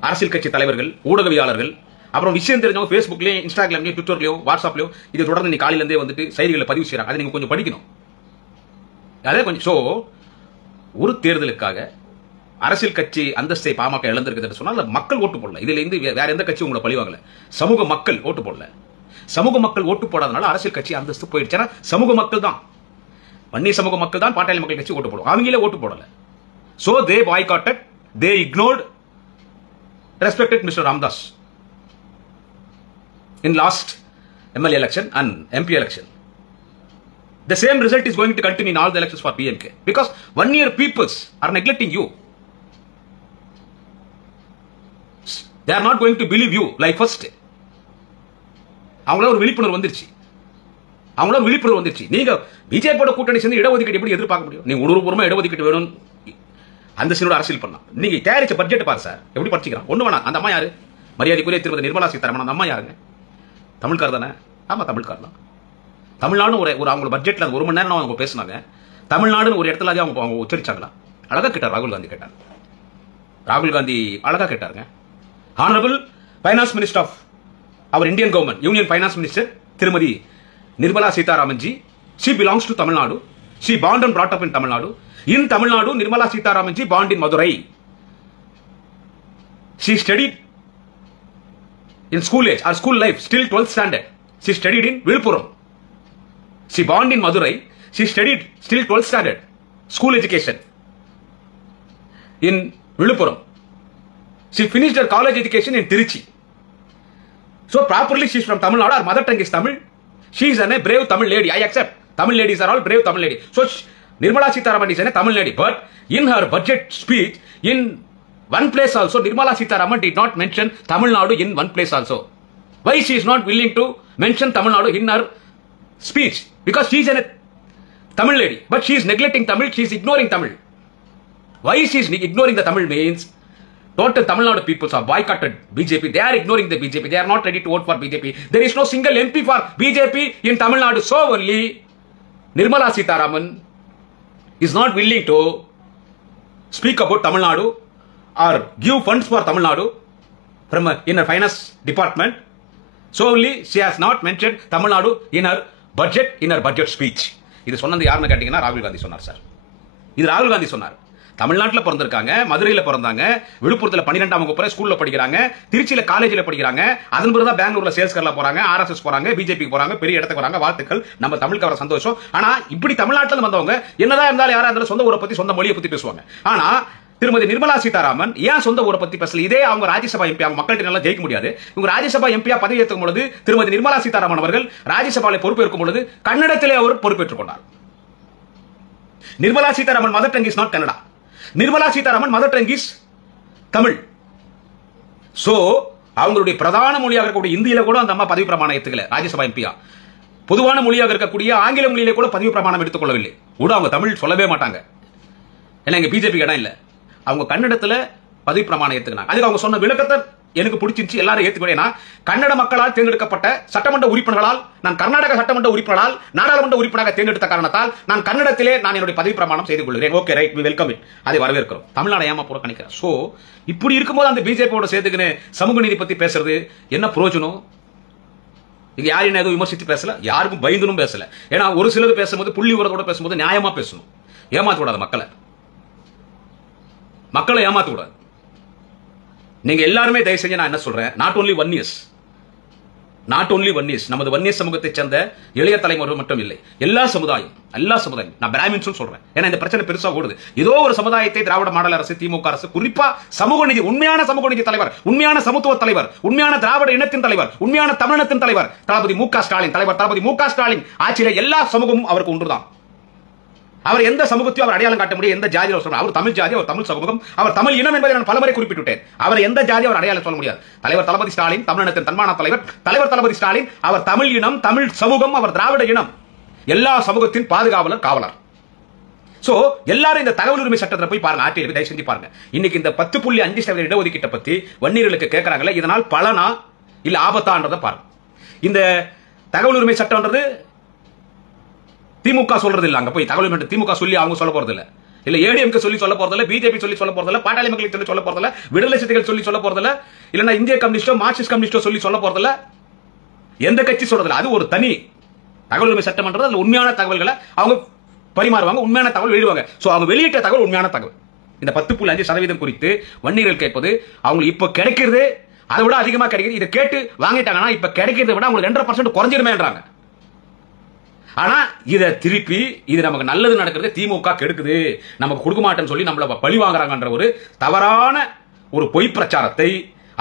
அரசியல் கட்சி தலைவர்கள், ஊடகவியாளர்கள், அப்புறம் விஷயம் தெரிஞ்சவங்க Facebookலயும் இன்ஸ்டாகிராம்லயும் ட்விட்டர்லயும் வாட்ஸ்அப்லயும் இது தொடர்ந்து நீ காலையில இருந்தே வந்துட்டு செய்திகளை பதிவு செய்யறாங்க. அதை நீங்க கொஞ்சம் படிக்கணும். அதே கொஞ்சம் சோ ஒரு தேர்தலுக்காக அரசியல் கட்சி அந்தஸ்தை பாமக இழந்திருக்குது சொன்னால் மக்கள் ஓட்டு போடல. இதுல இருந்து வேற எந்த கட்சி உங்களை பழிவாங்கல, சமூக மக்கள் ஓட்டு போடல. சமூக மக்கள் ஓட்டு போடாதனால அரசியல் கட்சி அந்தஸ்து போயிடுச்சுன்னா சமூக மக்கள் தான், வன்னி சமூக மக்கள் தான் பாட்டாளி மக்கள் கட்சி ஓட்டு போடும். அவங்களே ஓட்டு போடல. So they boycotted, they ignored, respected Mr. Ramdas in last MLA election and MP election. The same result is going to continue in all the elections for PMK because 1 year peoples are neglecting you. They are not going to believe you like first. அவங்கள ஒரு விழிப்புணர்வு வந்துருச்சு. நீங்க பிஜேபியோட கூட்டணி சேர்ந்து இடஒதுக்கீடு எப்படி எதிர்பார்க்க முடியும்? நீங்க உணர்வுபூர்வமா இடஒதுக்கீடு வேணும் அந்த சீனோட அரசியல் பண்ணலாம். நீங்க தயாரிச்ச பட்ஜெட் பாரு சார், எப்படி படிச்சுக்கிறான் ஒண்ணு வேணாம். அந்த அம்மா யாரு? மரியாதைக்குரிய திருமதி நிர்மலா சீதாராமன். அந்த அம்மா யாருங்க? தமிழ்கார் தானே? ஆமா, தமிழ்கார் தான். தமிழ்நாடு ஒரு அவங்க பட்ஜெட்ல 1 மணி நேரம் அவங்க பேசினாங்க. தமிழ்நாடுன்னு ஒரு இடத்துல அவங்க உச்சரிச்சாங்களா? அழகா கேட்டார் ராகுல் காந்தி. ராகுல் காந்தி அழகா கேட்டாருங்க. Honorable Finance Minister of our Indian government, Union Finance Minister, Tirumadi Nirmala Sitharaman ji, she belongs to Tamil Nadu. She born and brought up in Tamil Nadu. In Tamil Nadu, Nirmala Sitharaman ji born in Madurai. She studied in school age, or school life, still 12th standard. She studied in Viluppuram. She born in Madurai. She studied still 12th standard, school education in Viluppuram. She finished her college education in Tiruchi. So properly she is from Tamil Nadu. Her mother tongue is Tamil. She is a brave Tamil lady. I accept. Tamil ladies are all brave Tamil ladies. So Nirmala Sitharaman is a Tamil lady. But in her budget speech, in one place also, Nirmala Sitharaman did not mention Tamil Nadu in one place also. Why she is not willing to mention Tamil Nadu in her speech? Because she is a Tamil lady. But she is neglecting Tamil. She is ignoring Tamil. Why she is ignoring the Tamil means total Tamil Nadu people are boycotted BJP. They are ignoring the BJP. They are not ready to vote for BJP. There is no single MP for BJP in Tamil Nadu. So only Nirmala Sitharaman is not willing to speak about Tamil Nadu or give funds for Tamil Nadu from in her finance department. So only she has not mentioned Tamil Nadu in her budget speech. இது சொன்னது யாருன்னு கேட்டீங்கன்னா ராகுல் காந்தி சொன்னார் sir. இது ராகுல் காந்தி சொன்னார். தமிழ்நாட்டில் பிறந்திருக்காங்க, மதுரையில் பிறந்தாங்க, விழுப்புரத்தில் 12ஆம் வகுப்பு ஸ்கூல்ல படிக்கிறாங்க, திருச்சியில காலேஜில் படிக்கிறாங்க, அதன் பிறகு தான் பெங்களூர்ல சேல்ஸ்கர்ல போறாங்க, ஆர்எஸ்எஸ் போறாங்க, பிஜேபிக்கு போறாங்க, பெரிய இடத்துக்கு வராங்க. வாழ்த்துக்கள், நம்ம தமிழுக்கு வர சந்தோஷம். ஆனா இப்படி தமிழ்நாட்டில் வந்தவங்க என்னதான் இருந்தாலும் யாரா இருந்தாலும் சொந்த ஊரை பத்தி சொந்த மொழியை பத்தி பேசுவாங்க. ஆனா திருமதி நிர்மலா சீதாராமன் ஏன் சொந்த ஊரை பத்தி பேசல? இதே அவங்க ராஜ்யசபா எம்பி, அவங்க மக்கள்கிட்ட நல்லா ஜெயிக்க முடியாது. இவங்க ராஜ்யசபா எம்பியா பதவி ஏற்கும் பொழுது திருமதி நிர்மலா சீதாராமன் அவர்கள் ராஜ்யசபாவில் பொறுப்பேற்கும் பொழுது கன்னடத்திலே அவர் பொறுப்பேற்றுக் கொண்டார். Nirmala Sitharaman mother tongue is not Kannada. Nirmala Sitharaman mother tongue is Tamil. So அவங்களுடைய பிரதான மொழியாக இருக்கக்கூடிய இந்தியில கூட அந்த அம்மா பதவி பிரமாணம் எடுத்துக்கல. ராஜ்யசபா எம்பியா பொதுவான மொழியாக இருக்கக்கூடிய ஆங்கில மொழியிலே கூட பதவி பிரமாணம் எடுத்துக்கொள்ளவில்லை. கூட அவங்க தமிழ் சொல்லவே மாட்டாங்க. ஏன்னா இங்க பிஜேபி இடம் இல்ல. அவங்க கன்னடத்துல பதவி பிரமாணம் ஏத்துக்கினாங்க. அதுக்கு அவங்க சொன்ன விளக்கத்தை எனக்கு பிடிச்சிருச்சு, எல்லாரும் ஏத்துக்கொள்ளேனா கன்னட மக்களால் தேர்ந்தெடுக்கப்பட்ட சட்டமன்ற உறுப்பினர்களால், நான் கர்நாடக சட்டமன்ற உறுப்பினரால் நாடாளுமன்ற உறுப்பினராக தேர்ந்தெடுத்த காரணத்தால் நான் கன்னடத்திலே நான் என்னுடைய பதவி பிரமாணம் செய்து கொள்கிறேன். Okay right, we welcome it. அதை வரவேற்கிறோம். தமிழ்நாடு ஏமா புறக்கணிக்கிறேன். சோ இப்படி இருக்கும்போது அந்த பிஜேபியோட சேர்த்துக்கின்னு சமூக நீதி பத்தி பேசுறது என்ன பிரயோஜனம்? இங்க யாரும் எதுவும் விமர்சித்து பேசல, யாருக்கும் பயந்துனும் பேசல. ஏன்னா ஒரு சிலர் பேசும்போது புள்ளி உரத்தோட பேசும்போது நியாயமா பேசணும். ஏமாத்த கூடாது மக்களை ஏமாத்த கூடாது. நீங்க எல்லாருமே தயவு செஞ்சு நான் என்ன சொல்றேன், நாட் ஓன்லி ஒன்னியஸ் நமது வன்னிய சமூகத்தை சேர்ந்த இளைய தலைமுறை மட்டும் இல்லை, எல்லா சமுதாயம் நான் பிராமின்ஸ் சொல்றேன். ஏன்னா இந்த பிரச்சனை பெருசா ஓடுது. ஏதோ ஒரு சமுதாயத்தை திராவிட மாடல் அரசு, திமுக அரசு, குறிப்பா சமூக நீதி, உண்மையான சமூக நீதி தலைவர், உண்மையான சமத்துவ தலைவர், உண்மையான திராவிட இனத்தின் தலைவர், உண்மையான தமிழினத்தின் தலைவர் தளபதி மு.க. ஸ்டாலின், தலைவர் தளபதி மு.க. ஸ்டாலின் ஆட்சியில எல்லா சமூகமும் அவருக்கு ஒன்றுதான். அவர் எந்த சமூகத்தையும் அவர் அடையாளம் காட்ட முடியும். எந்த ஜாதி அவர் தமிழ் ஜாதி, அவர் தமிழ் சமூகம், அவர் தமிழ் இனம் என்பதை நான் பலமுறை குறிப்பிட்டுட்டேன். அவர் எந்த ஜாதி அவர் அடையாளம் சொல்ல முடியாது. தலைவர் தளபதி ஸ்டாலின் தமிழினத்தின் தன்மான தலைவர் தளபதி ஸ்டாலின், அவர் தமிழ் இனம், தமிழ் சமூகம், அவர் திராவிட இனம், எல்லா சமூகத்தின் காவலர். சோ எல்லாரும் இந்த தகவல் உரிமை சட்டத்தை போய் பாருங்க, ஆர்டிஐ தயவு செஞ்சு பாருங்க. இன்னைக்கு இந்த 10.5% இடஒதுக்கீட்டை பத்தி வன்னியர்களுக்கு கேட்கறாங்கல்ல, இதனால் பலனா இல்ல ஆபத்தான்றதை பாருங்க. இந்த தகவல் உரிமை சட்டம்ன்றது திமுக சொல்றது இல்ல. அங்க போய் தகவல் திமுக சொல்லி அவங்க சொல்ல போறது இல்ல ஏடிஎம்கே சொல்லி சொல்ல போறது இல்ல, பிஜேபி சொல்லி சொல்ல போறது இல்ல, பாட்டாளி மக்களுக்கு சொல்லி சொல்ல போறது இல்ல, விடுதலை சிறுத்தைகள் சொல்லி சொல்ல போறது இல்ல, இல்லன்னா இந்திய கம்யூனிஸ்டோ மார்க்சிஸ்ட் கம்யூனிஸ்டோ சொல்லி சொல்ல போறது இல்ல, எந்த கட்சி சொல்றது இல்ல. அது ஒரு தனி தகவல் உரிமை சட்டம்ன்றது. அதுல உண்மையான தகவல்களை அவங்க பரிமாறுவாங்க, உண்மையான தகவல் வெளியிடுவாங்க. சோ அவங்க வெளியிட்ட தகவல் உண்மையான தகவல். இந்த 10.5% குறித்து வன்னியர்கள் கேட்பது அவங்க இப்ப கிடைக்கிறது அதை விட அதிகமா கிடைக்குது. இதை கேட்டு வாங்கிட்டாங்கன்னா இப்ப கிடைக்கிறத விட உங்களுக்கு 2% குறைஞ்சிருமேன்றாங்க. ஆனா இதை திருப்பி இது நமக்கு நல்லது நடக்கிறது திமுக கெடுக்குது, நமக்கு கொடுக்க மாட்டேன்னு சொல்லி நம்மள பழி வாங்குறாங்கன்ற ஒரு தவறான ஒரு பொய் பிரச்சாரத்தை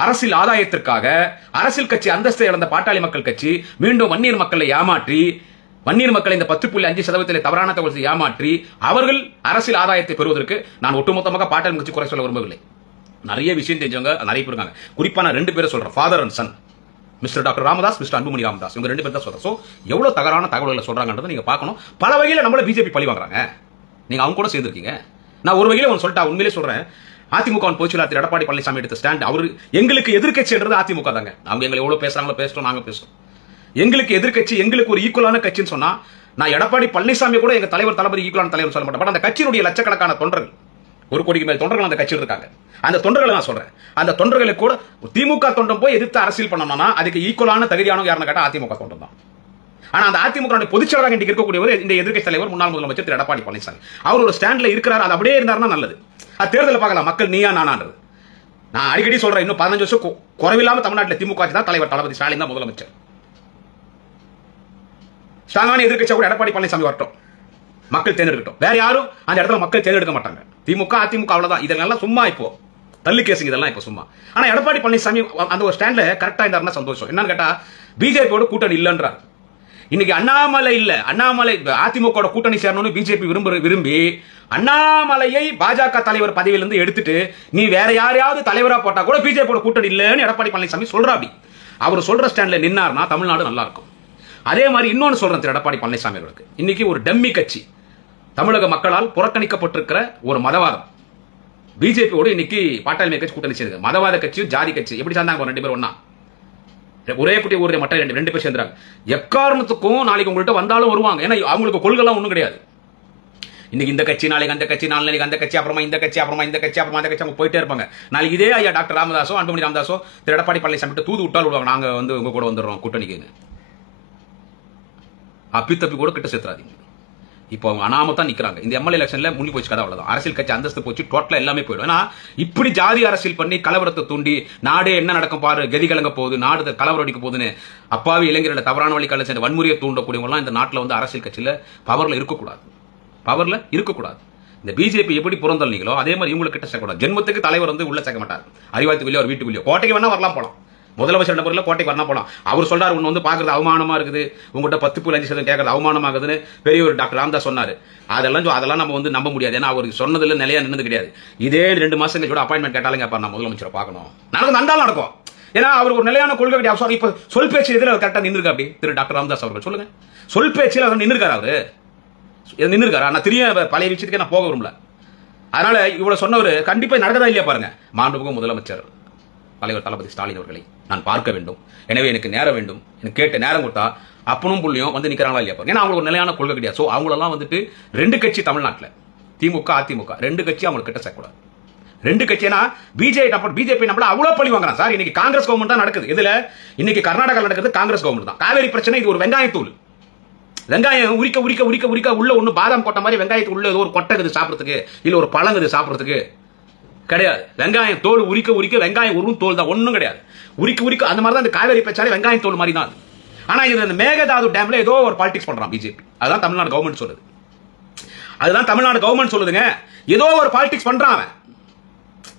அரசியல் ஆதாயத்திற்காக அரசியல் கட்சி அந்தஸ்தை இழந்த பாட்டாளி மக்கள் கட்சி மீண்டும் வன்னியர் மக்களை ஏமாற்றி, வன்னியர் மக்களை இந்த 10.5% தவறான தகவல்களை ஏமாற்றி அவர்கள் அரசியல் ஆதாயத்தை பெறுவதற்கு நான் ஒட்டுமொத்தமாக பாட்டாளி கட்சி குறை சொல்ல விரும்பவில்லை. நிறைய விஷயம் தெரிஞ்சவங்க நிறைய பேர் இருக்காங்க. குறிப்பா நான் 2 பேரை சொல்றேன், father and son, mister doctor Ramadoss, mister Anbumani Ramadoss. இவங்க 2 பேர் தான் சொல்றேன். சோ எவ்வளவு தவறான தகவல்களை சொல்றாங்கன்றதை நீங்க பார்க்கணும். பல வகையில நம்மள பிஜேபி பழி வாங்குறாங்க, நீங்க அவங்க கூட சேர்ந்துருக்கீங்க. நான் ஒரு வகையில சொல்லிட்டா உண்மையிலே சொல்றேன், அதிமுக பொதுச்செயலாளர் திரு எடப்பாடி பழனிசாமி எடுத்த ஸ்டாண்ட், அவர் எங்களுக்கு எதிர்க்கட்சின்றது அதிமுக தாங்க. அவங்க எங்களை எவ்வளவு பேசுறாங்களோ பேசுறோம், நாங்க பேசுறோம். எங்களுக்கு எதிர்க்கட்சி, எங்களுக்கு ஒரு ஈக்குவலான கட்சின்னு சொன்னா, நான் எடப்பாடி பழனிசாமி கூட எங்க தலைவர் தளபதி ஈக்குவலான தலைவர் சொல்ல மாட்டேன். பட் அந்த கட்சியினுடைய லட்சக்கணக்கான தொண்டர்கள், 1 கோடிக்கு மேல் தொண்டர்கள் அந்த கட்சியில் இருக்காங்க. அந்த தொண்டர்களை நான் சொல்றேன், அந்த தொண்டர்களை கூட திமுக தொண்டன் போய் எதிர்த்து அரசியல் பண்ணணும்னா அதுக்கு ஈக்குவலான தகுதியானவங்க யாருன்னு கேட்டா அதிமுக தொண்டன் தான். ஆனா அந்த அதிமுக பொதுச்செயலாளராக இன்றைக்கு இருக்கக்கூடியவர் இந்த எதிர்க்கட்சி தலைவர் முன்னாள் முதலமைச்சர் திரு எடப்பாடி பழனிசாமி, அவர் ஒரு ஸ்டாண்ட்ல இருக்கிறார். அது அப்படியே இருந்தாருன்னா நல்லது. அது தேர்தலில் பார்க்கலாம், மக்கள் நீயா நானான்றது. நான் அடிக்கடி சொல்றேன், இன்னும் 15 வருஷம் குறைவில்லாம தமிழ்நாட்டில் திமுக தான் தலைவர் தளபதி ஸ்டாலின் தான் முதலமைச்சர். ஸ்ட்ராங்கான எதிர்க்கட்சியா கூட எடப்பாடி பழனிசாமி வரட்டும், மக்கள் தேர்ந்தெடுக்கட்டும். வேற யாரும் அந்த இடத்துல மக்கள் தேர்ந்தெடுக்க மாட்டாங்க. திமுக அதிமுக அவ்வளவுதான். இதெல்லாம் சும்மா இப்போ தள்ளு கேசுங்க, இதெல்லாம் இப்போ சும்மா. ஆனா எடப்பாடி பழனிசாமி அந்த ஒரு ஸ்டாண்ட்ல கரெக்டா இருந்தாருன்னா சந்தோஷம். என்னன்னு கேட்டா பிஜேபியோட கூட்டணி இல்லன்றார். இன்னைக்கு அண்ணாமலை இல்ல, அண்ணாமலை அதிமுக கூட்டணி சேரணும்னு பிஜேபி விரும்பி அண்ணாமலையை பாஜக தலைவர் பதவியிலிருந்து எடுத்துட்டு நீ வேற யாரையாவது தலைவரா போட்டா கூட பிஜேபியோட கூட்டணி இல்லன்னு எடப்பாடி பழனிசாமி சொல்றாபி. அவர் சொல்ற ஸ்டாண்ட்ல நின்னார்னா தமிழ்நாடு நல்லா இருக்கும். அதே மாதிரி இன்னொன்னு சொல்றேன் திரு எடப்பாடி பழனிசாமி அவர்களுக்கு, இன்னைக்கு ஒரு டம்மி கட்சி, தமிழக மக்களால் புறக்கணிக்கப்பட்டிருக்கிற ஒரு மதவாதம் பிஜேபியோடு இன்னைக்கு பாட்டாளி கட்சி கூட்டணி சேர்ந்து, மதவாத கட்சியும் ஜாதி கட்சி எப்படி சேர்ந்தாங்க 2 பேரும் ஒன்னா, ஒரே குட்டி ஊரே மற்ற 2 பேர் சேர்ந்துறாங்க. எக்காரணத்துக்கும் நாளைக்கு உங்கள்கிட்ட வந்தாலும் வருவாங்க. ஏன்னா அவங்களுக்கு கொள்கைலாம் ஒண்ணும் கிடையாது. இன்னைக்கு இந்த கட்சி, நாளைக்கு அந்த கட்சி, நாளைக்கு அந்த கட்சி, அப்புறமா இந்த கட்சி, அப்புறமா இந்த கட்சி, அப்புறமா அந்த கட்சி, அவங்க போயிட்டே இருப்பாங்க. நாளைக்கு இதே ஐயா டாக்டர் ராமதாசோ அன்புமணி ராமதாசோ திரு எடப்பாடி பழனிசாமி தூது விட்டால் விடுவாங்க, நாங்க உங்க கூட வந்துடுறோம் கூட்டணிக்கு. அப்பி தப்பி கூட கிட்ட சேர்த்துறாதீங்க. இப்போ அவங்க அனாமத்தான் நிக்கிறாங்க. இந்த எம்எல்ஏ எலெக்ஷன்ல முன்னி போச்சு கதை, அவ்வளவுதான். அரசியல் கட்சி அந்தஸ்து போச்சு, டோட்டலா எல்லாமே போயிடும். ஏன்னா இப்படி ஜாதி அரசியல் பண்ணி கலவரத்தை தூண்டி நாடே என்ன நடக்கும் பாரு, கதி கலங்க போகுது, நாடு கலவரம் அடிக்க போகுதுன்னு அப்பாவி இளைஞர்களை தவறான வழிகால சேர்ந்த வன்முறையை தூண்டக்கூடியவங்க எல்லாம் இந்த நாட்டில் வந்து அரசியல் கட்சியில பவர்ல இருக்கக்கூடாது. இந்த பிஜேபி எப்படி புறந்தள்ளீங்களோ அதே மாதிரி இவங்களுக்கு கிட்ட சேர்க்கக்கூடாது. ஜென்மத்துக்கு தலைவர் வந்து உள்ள சேர்க்க மாட்டார். அறிவாயத்துக்குள்ளே ஒரு வீட்டுக்குள்ளேயோ கோட்டைக்கு வேணா வரலாம் போலாம், முதலமைச்சர் நபர்ல கோட்டைக்கு வரலாம் போலாம். அவர் சொல்றாரு ஒன்னு வந்து பாக்குறது அவமானமா இருக்குது, உங்ககிட்ட 10.5% கேட்கறது அவமானமாகுதுன்னு பெரியவர் டாக்டர் ராமதாஸ் சொன்னாரு. அதெல்லாம் நம்ம வந்து நம்ப முடியாது. ஏன்னா அவர் சொன்னதுல நிலையா நின்னது கிடையாது. இதே 2 மாசம் கூட அப்பாயின்மெண்ட் கேட்டாலும் கேட்பார், நான் முதலமைச்சரை பார்க்கணும், நடக்கும். ஏன்னா அவருக்கு ஒரு நிலையான கொள்கை கிடையாது. இப்ப சொல் பேச்சு எதிர கரெக்டா நின்றுக்கா அப்படி திரு டாக்டர் ராமதாஸ் அவர்கள் சொல்லுங்க, சொல் பேச்சில் அவர் நின்றுக்காரு, அவரு நின்றுக்காரா? நான் தெரிய பழைய விஷயத்துக்கு நான் போக விரும்பல. அதனால இவ்வளவு சொன்னவர் கண்டிப்பா நடக்கதா இல்லையா பாருங்க. மாண்புமிகு முதலமைச்சர் தலைவர் தளபதி ஸ்டாலின் அவர்களை நான் பார்க்க வேண்டும், எனவே எனக்கு நேரம் வேண்டும், எனக்கு கேட்ட நேரம் கொடுத்தா அப்பனும் புள்ளியும் வந்து நிக்கிறாங்களா இல்லையா பாருங்க. ஏன்னா அவங்களுக்கு ஒரு நிலையான கொள்கை கிடையாது. சோ அவங்களெல்லாம் வந்துட்டு 2 கட்சி தமிழ்நாட்டில் திமுக அதிமுக 2 கட்சி அவங்களுக்கு கிட்ட சேர்க்கூடாது. 2 கட்சினா பிஜேபி நம்மள அவ்வளவு பழி வாங்குறான் சார். இன்னைக்கு காங்கிரஸ் கவர்மெண்ட் தான் நடக்குது. இதுல இன்னைக்கு கர்நாடகா நடக்குது காங்கிரஸ் கவர்மெண்ட் தான். காவேரி பிரச்சனை இது ஒரு வெங்காயத்தூள், வெங்காயம் உரிக்க உரிக்க உரிக்க உரிக்க உள்ள ஒண்ணு பாதாம் கொட்ட மாதிரி வெங்காயத்து உள்ள ஏதோ ஒரு கொட்டகுது சாப்பிடறதுக்கு, இல்ல ஒரு பழங்குது சாப்பிடறதுக்கு கிடையாது. வெங்காயம் தோல் உரிக்க உரிக்க வெங்காயம் ஒரு தோல் தான், ஒண்ணும் கிடையாது. உரிக்க உரிக்க அந்த மாதிரி தான் இந்த காவேரி பிரச்சனை வெங்காயம் தோல் மாதிரி தான். ஆனா இது இந்த மேகதாது டேம்ல ஏதோ ஒரு பாலிடிக்ஸ் பண்றான் பிஜேபி. அதுதான் தமிழ்நாடு கவர்மெண்ட் சொல்லுது. சொல்லுதுங்க, ஏதோ ஒரு பாலிடிக்ஸ் பண்றான்.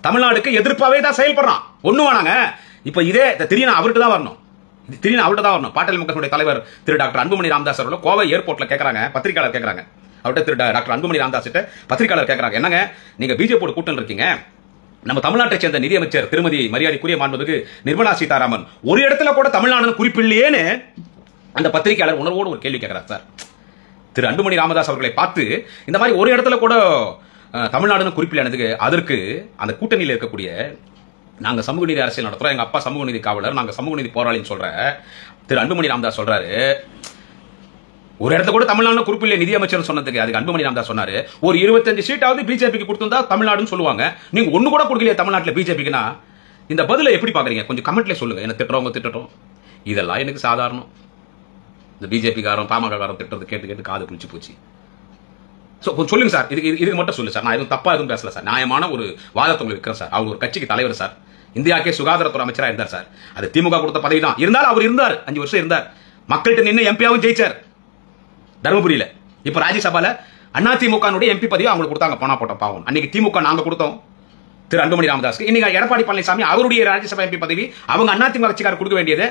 தமிழ்நாடுக்கு எதிர்ப்பாவே தான் செயல்படுறான். ஒண்ணு வேணாங்க. இப்ப இதே திடீர்னு அவர்கிட்ட தான் வரணும், பாட்டாளி மக்களுடைய தலைவர் திரு டாக்டர் அன்புமணி ராமதாஸ் அவர்கள் கோவை ஏர்போர்ட்ல கேட்கறாங்க, பத்திரிகையாளர் கேட்கறாங்க. அவர்கிட்ட திரு டாக்டர் அன்புமணி ராமதாஸ் கிட்ட பத்திரிகையாளர் கேட்கறாங்க, என்னங்க நீங்க பிஜேபியோட கூட்டணி இருக்கீங்க, நம்ம தமிழ்நாட்டை சேர்ந்த நிதியமைச்சர் திருமதி மரியாதைக்குரிய மாண்புமிகு நிர்மலா சீதாராமன் ஒரு இடத்துல கூட தமிழ்நாடு குறிப்பில்லையேன்னு அந்த பத்திரிகையாளர் உணர்வோடு ஒரு கேள்வி கேட்கிறார். சார் திரு அன்புமணி ராமதாஸ் அவர்களை பார்த்து இந்த மாதிரி ஒரு இடத்துல கூட தமிழ்நாடுன்னு குறிப்பில்லானதுக்கு அதற்கு அந்த கூட்டணியில் இருக்கக்கூடிய நாங்க சமூக நீதி அரசியல் நடத்துறோம், எங்க அப்பா சமூக நீதி காவலர், நாங்க சமூக நீதி போராளின்னு சொல்ற திரு அன்புமணி ராமதாஸ் சொல்றாரு, ஒரு இடத்துல கூட தமிழ்நாடு குறிப்பில்லை நிதியமைச்சர் சொன்னதுக்கு அதுக்கு அன்புமணி ராமதாஸ் சொன்னாரு, ஒரு 25 சீட்டாவது பிஜேபிக்கு கொடுத்திருந்தா தமிழ்நாடுன்னு சொல்லுவாங்க, நீங்க ஒண்ணு கூட கொடுக்கலையே தமிழ்நாட்டில் பிஜேபிக்குன்னா இந்த பதில எப்படி பாக்குறீங்க? கொஞ்சம் கமெண்ட்ல சொல்லுங்க. என்ன திட்டுறோம், இதெல்லாம் எனக்கு சாதாரணம். இந்த பிஜேபி காரம் பாமக காரம் திட்டுறது கேட்டு காது புளிச்சு போச்சு. சொல்லுங்க சார், இதுக்கு மட்டும் சொல்லு சார், நான் எதுவும் தப்பா எதுவும் பேசல சார், நியாயமான ஒரு வாதத்தை உங்களுக்கு இருக்கிறேன் சார். அவங்க ஒரு கட்சிக்கு தலைவர் சார், இந்தியாவுக்கே சுகாதாரத்துறை அமைச்சராக இருந்தார் சார். அது திமுக கொடுத்த பதவி தான். இருந்தாலும் அவர் இருந்தார், 5 வருஷம் இருந்தார். மக்கள்கிட்ட நின்று எம்பியாவும் ஜெயிச்சார் தருமபுரியில. இப்ப ராஜ்யசபால அதிமுக எம்பி பதவி அவங்களுக்கு கொடுத்தாங்க. போனா போட்டோம் பாவம். அன்னைக்கு திமுக நாங்க கொடுத்தோம் திரு அன்புமணி ராமதாஸ்க்கு. இன்னைக்கு எடப்பாடி பழனிசாமி அவருடைய ராஜ்யசபா எம்பி பதவி அவங்க அதிமுக கட்சிக்காரர் கொடுக்க வேண்டியது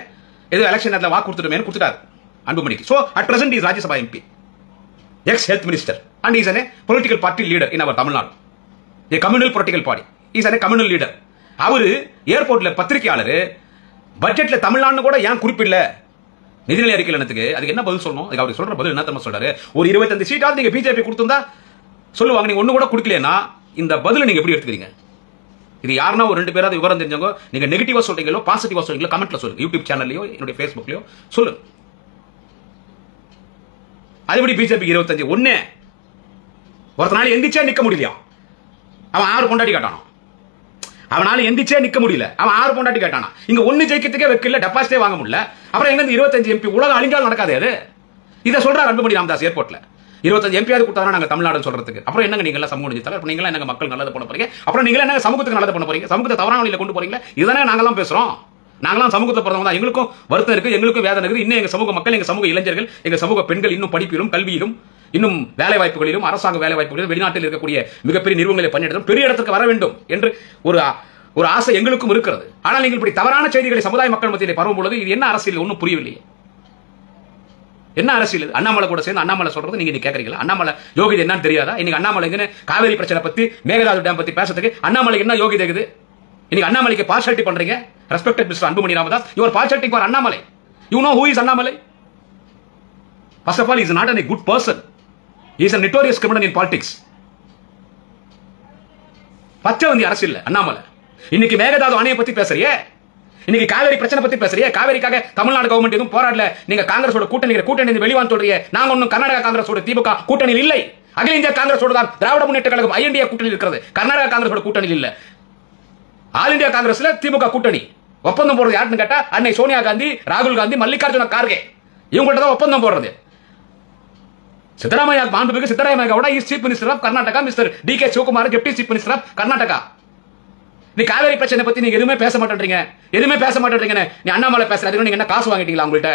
ஏதோ எலெக்ஷன் நேரத்தில் வாக்கு கொடுத்துட்டுமே கொடுத்துட்டாரு அன்புமணிக்கு. So at present he is Rajya Sabha MP, ex health minister and he is a political party leader in our Tamil Nadu, a communal political party. He is a communal leader. அவரு ஏர்போர்ட்ல பத்திரிகையாளர் பட்ஜெட்ல தமிழ்நாடு கூட ஏன் குறிப்பிடல நிதிநிலை அறிக்கையிலத்துக்கு, அதுக்கு என்ன பதில் சொல்லணும்? அதுக்கு அவர் சொல்ற பதில் என்ன தெரியுமா சொல்றாரு? ஒரு 25 சீட்டாவது நீங்க பிஜேபி கொடுத்திருந்தா சொல்லுவாங்க, நீங்க ஒண்ணு கூட கொடுக்கலனா இந்த பதில நீங்க எப்படி எடுத்துக்கிறீங்க? இது யாருன்னா ஒரு 2 பேராவது விவரம் தெரிஞ்சவங்க நீங்க நெகட்டிவா சொல்றீங்களோ பாசிட்டிவா சொல்றீங்களோ கமெண்ட்ல சொல்லுங்க. யூடியூப் சேனல்லையோ என்னுடைய ஃபேஸ்புக்லயோ சொல்லுங்க. அதுபடி பிஜேபி 25 ஒண்ணு ஒருத்தனால எந்திரிச்சே நிக்க முடியலையா? அவன் 6 பொண்டாட்டி கேட்டானோ, அவனால எந்திரிச்சே நிக்க முடியல, அவன் 6 பொண்டாட்டி கேட்டானா. இங்க ஒண்ணு ஜெயிக்கிறதுக்கே வைக்கல, டெபாசிட்டே வாங்க முடியல. அப்புறம் எங்க 25 எம்பி? உலகம் அழிஞ்சாலும் நடக்காது அது. இதை சொல்றாரு அன்புமணி ராமதாஸ் ஏர்போர்ட்ல. 25 எம்பியாவது கொடுத்தாங்க நாங்க தமிழ்நாடு சொல்றதுக்கு. அப்புறம் என்னங்க நீங்க எல்லாம் சமூக நீதி தலைவர், நீங்க எல்லாம் என்னங்க மக்கள் நல்லது பண்ண போறீங்க? அப்புறம் நீங்க என்ன சமூகத்துக்கு நல்லது பண்ண போறீங்க? சமூகத்தை தவறான வழியில கொண்டு போறீங்களா? இதுதானே நாங்கெல்லாம் பேசுறோம். நாங்களாம் சமூகத்தை பிறந்தவங்க தான். எங்களுக்கும் வருத்தம் இருக்கு, எங்களுக்கும் வேதனை இருக்குது. இன்னும் எங்க சமூக மக்கள், எங்க சமூக இளைஞர்கள், எங்க சமூக பெண்கள் இன்னும் படிப்பிலும் கல்வியிலும் இன்னும் வேலை வாய்ப்புகளிலும் அரசாங்க வேலை வாய்ப்புகளிலும் வெளிநாட்டில் இருக்கக்கூடிய மிகப்பெரிய நிறுவனங்களை பணியிடம் பெரிய இடத்துக்கு வர வேண்டும் என்று ஒரு ஆசை எங்களுக்கும் இருக்கிறது. ஆனால் நீங்கள் இப்படி தவறான செய்திகளை சமுதாய மக்கள் மத்தியிலே பரவும் பொழுது இது என்ன அரசியல்? ஒன்றும் புரியவில்லையே. என்ன அரசியல்? அண்ணாமலை கூட சேர்ந்து அண்ணாமலை சொல்றது நீங்க கேட்கறீங்களா? அண்ணாமலை யோகிதை என்னன்னு தெரியாதா? இன்னைக்கு அண்ணாமலை காவேரி பிரச்சனை பத்தி மேகதாது டேம் பத்தி பேசுறதுக்கு அண்ணாமலை என்ன யோகிதை இருக்குது? இன்னைக்கு அண்ணாமலைக்கு பார்ஷாலிட்டி பண்றீங்க. Respected mister Anbumani Ramadoss, your partiality for Annamalai. You know who is Annamalai? First of all, he is not a good person. He is a notorious criminal in politics. பச்சை வந்து அரசியல் அண்ணாமலை. இன்னைக்கு மேகதாது அணையை பத்தி பேசுறியே, இன்னைக்கு காவேரி பிரச்சனை பத்தி பேசுறியே, காவேரிக்காக தமிழ்நாடு கவர்மெண்ட் எதுவும் போராடல, நீங்க காங்கிரஸோட கூட்டணி வெளிவான் சொல்றீங்க. நாங்க ஒன்னும் கர்நாடகா காங்கிரஸோட திமுக கூட்டணியில் இல்லை, அகில இந்திய காங்கிரஸோட தான் திராவிட முன்னேற்ற கழகம் ஐஎன்டிஏ கூட்டணி இருக்கிறது. கர்நாடகா காங்கிரஸோட கூட்டணி இல்ல. ஆல் இந்தியா காங்கிரஸ்ல திமுக கூட்டணி. ஒப்பந்தம் போடுறது யாருன்னு கேட்டா அன்னை சோனியா காந்தி, ராகுல் காந்தி, மல்லிகார்ஜுன கார்கே இவங்கள்ட்ட தான் ஒப்பந்தம் போடுறது. சித்தராமையா மாண்புமிகு Siddaramaiah Gowda is chief minister of Karnataka, mister D K. Shivakumar deputy chief minister of Karnataka. நீ காவேரி பிரச்சனை பத்தி நீங்க எதுவுமே பேச மாட்டேன்றீங்க, எதுவுமே பேச மாட்டேன்றீங்க. நீ அண்ணாமலை பேசுறது நீங்க என்ன காசு வாங்கிட்டீங்களா? உங்கள்கிட்ட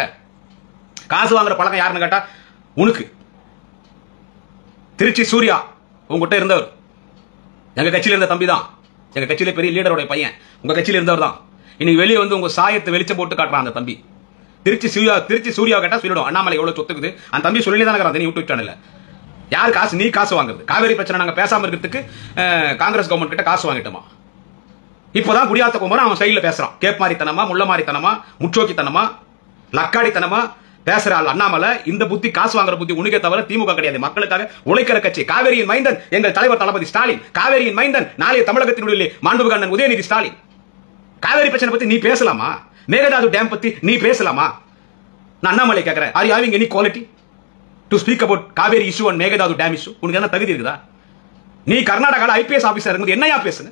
காசு வாங்குற பழக்கம் யாருன்னு கேட்டா உனக்கு திருச்சி சூர்யா உங்ககிட்ட இருந்தவர், எங்க கட்சியில இருந்த தம்பி தான், எங்க கட்சியில பெரிய லீடரோட பையன், உங்க கட்சியில இருந்தவர் தான். இன்னைக்கு வெளியே வந்து உங்க சாயத்தை வெளிச்சம் போட்டு காட்டுறான் அந்த தம்பி. திருச்சி சூர்யா கேட்டா சொல்லிடும் அண்ணாமலை எவ்வளவு சொத்துக்குது. அந்த தம்பி சொல்லி தான் இருக்கிறான் யூடியூப் சேனல்ல. யார் காசு? நீ காசு வாங்குறது. காவேரி பிரச்சனை நாங்க பேசாம இருக்கிறதுக்கு காங்கிரஸ் கவர்மெண்ட் கிட்ட காசு வாங்கிட்டோமா? இப்பதான் குடியாத்த குமரன் அவன் சைட்ல பேசுறான். கேப் மாரித்தனமா, முள்ள மாரித்தனமா, முச்சோக்கித்தனமா, லக்காடித்தனமா பேசுற ஆள் அண்ணாமலை. இந்த புத்தி காசு வாங்குற புத்தி உனக்கே தவிர திமுக கிடையாது. மக்களுக்காக உழைக்கிற கட்சி. காவேரியின் மைந்தன் எங்கள் தலைவர் தளபதி ஸ்டாலின். காவேரியின் மைந்தன் நாளைய தமிழகத்தினுடைய மாண்புமிகு அண்ணன் உதயநிதி ஸ்டாலின். காவேரி பிரச்சனை பத்தி நீ பேசலாமா? மேகதாது டேம் பத்தி நீ பேசலாமா? நான் அண்ணாமலை கேட்கிறேன், are you having any quality to speak about Kaveri issue and Mekedatu dam issue? உனக்கு என்ன தகுதி இருக்குதா? நீ கர்நாடகால ஐபிஎஸ் ஆபீசர் இருக்கும்போது என்னையா பேசுன?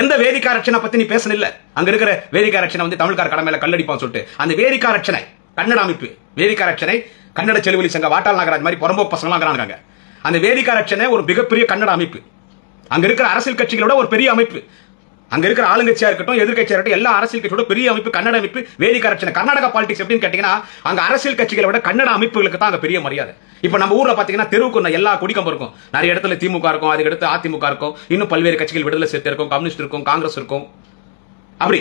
எந்த வேதிக்கா ரட்சணை பத்தி நீ பேசணும் இல்ல? அங்க இருக்கிற வேதிக்கா ரட்சணை வந்து தமிழ்கார கடமையில கல்லடிப்பான்னு சொல்லிட்டு அந்த வேதிக்கா ரட்சணை கன்னட அமைப்பு, வேதிக்கா ரட்சணை கன்னட செலுவலி சங்க வாட்டாள் நாகராஜ் மாதிரி புறம்போக்கு பசங்க இருக்காங்க. அந்த வேதிக்கா ரட்சணை ஒரு மிகப்பெரிய கன்னட அமைப்பு. அங்க இருக்கிற அரசியல் கட்சிகளோட ஒரு பெரிய அமைப்பு. அங்க இருக்கிற ஆளுங்கட்சியா இருக்கட்டும் எதிர்கட்சியா இருக்கட்டும் எல்லா அரசியல் கட்சியோட பெரிய அமைப்பு கன்னட அமைப்பு வேதிக்கா ரட்சணை. கர்நாடகா பாலிடிக்ஸ் எப்படின்னு கேட்டீங்கன்னா அங்க அரசியல் கட்சிகளை விட கன்னட அமைப்புகளுக்கு தான் அங்க பெரிய மரியாதை. இப்ப நம்ம ஊர்ல பாத்தீங்கன்னா தெருவுக்கு எல்லா குடிக்கம்பம் இருக்கும். நிறைய இடத்துல திமுக இருக்கும், அதுக்கு அடுத்து அதிமுக இருக்கும், இன்னும் பல்வேறு கட்சிகள் விடுதலை சேர்த்து இருக்கும், கம்யூனிஸ்ட் இருக்கும், காங்கிரஸ் இருக்கும். அப்படி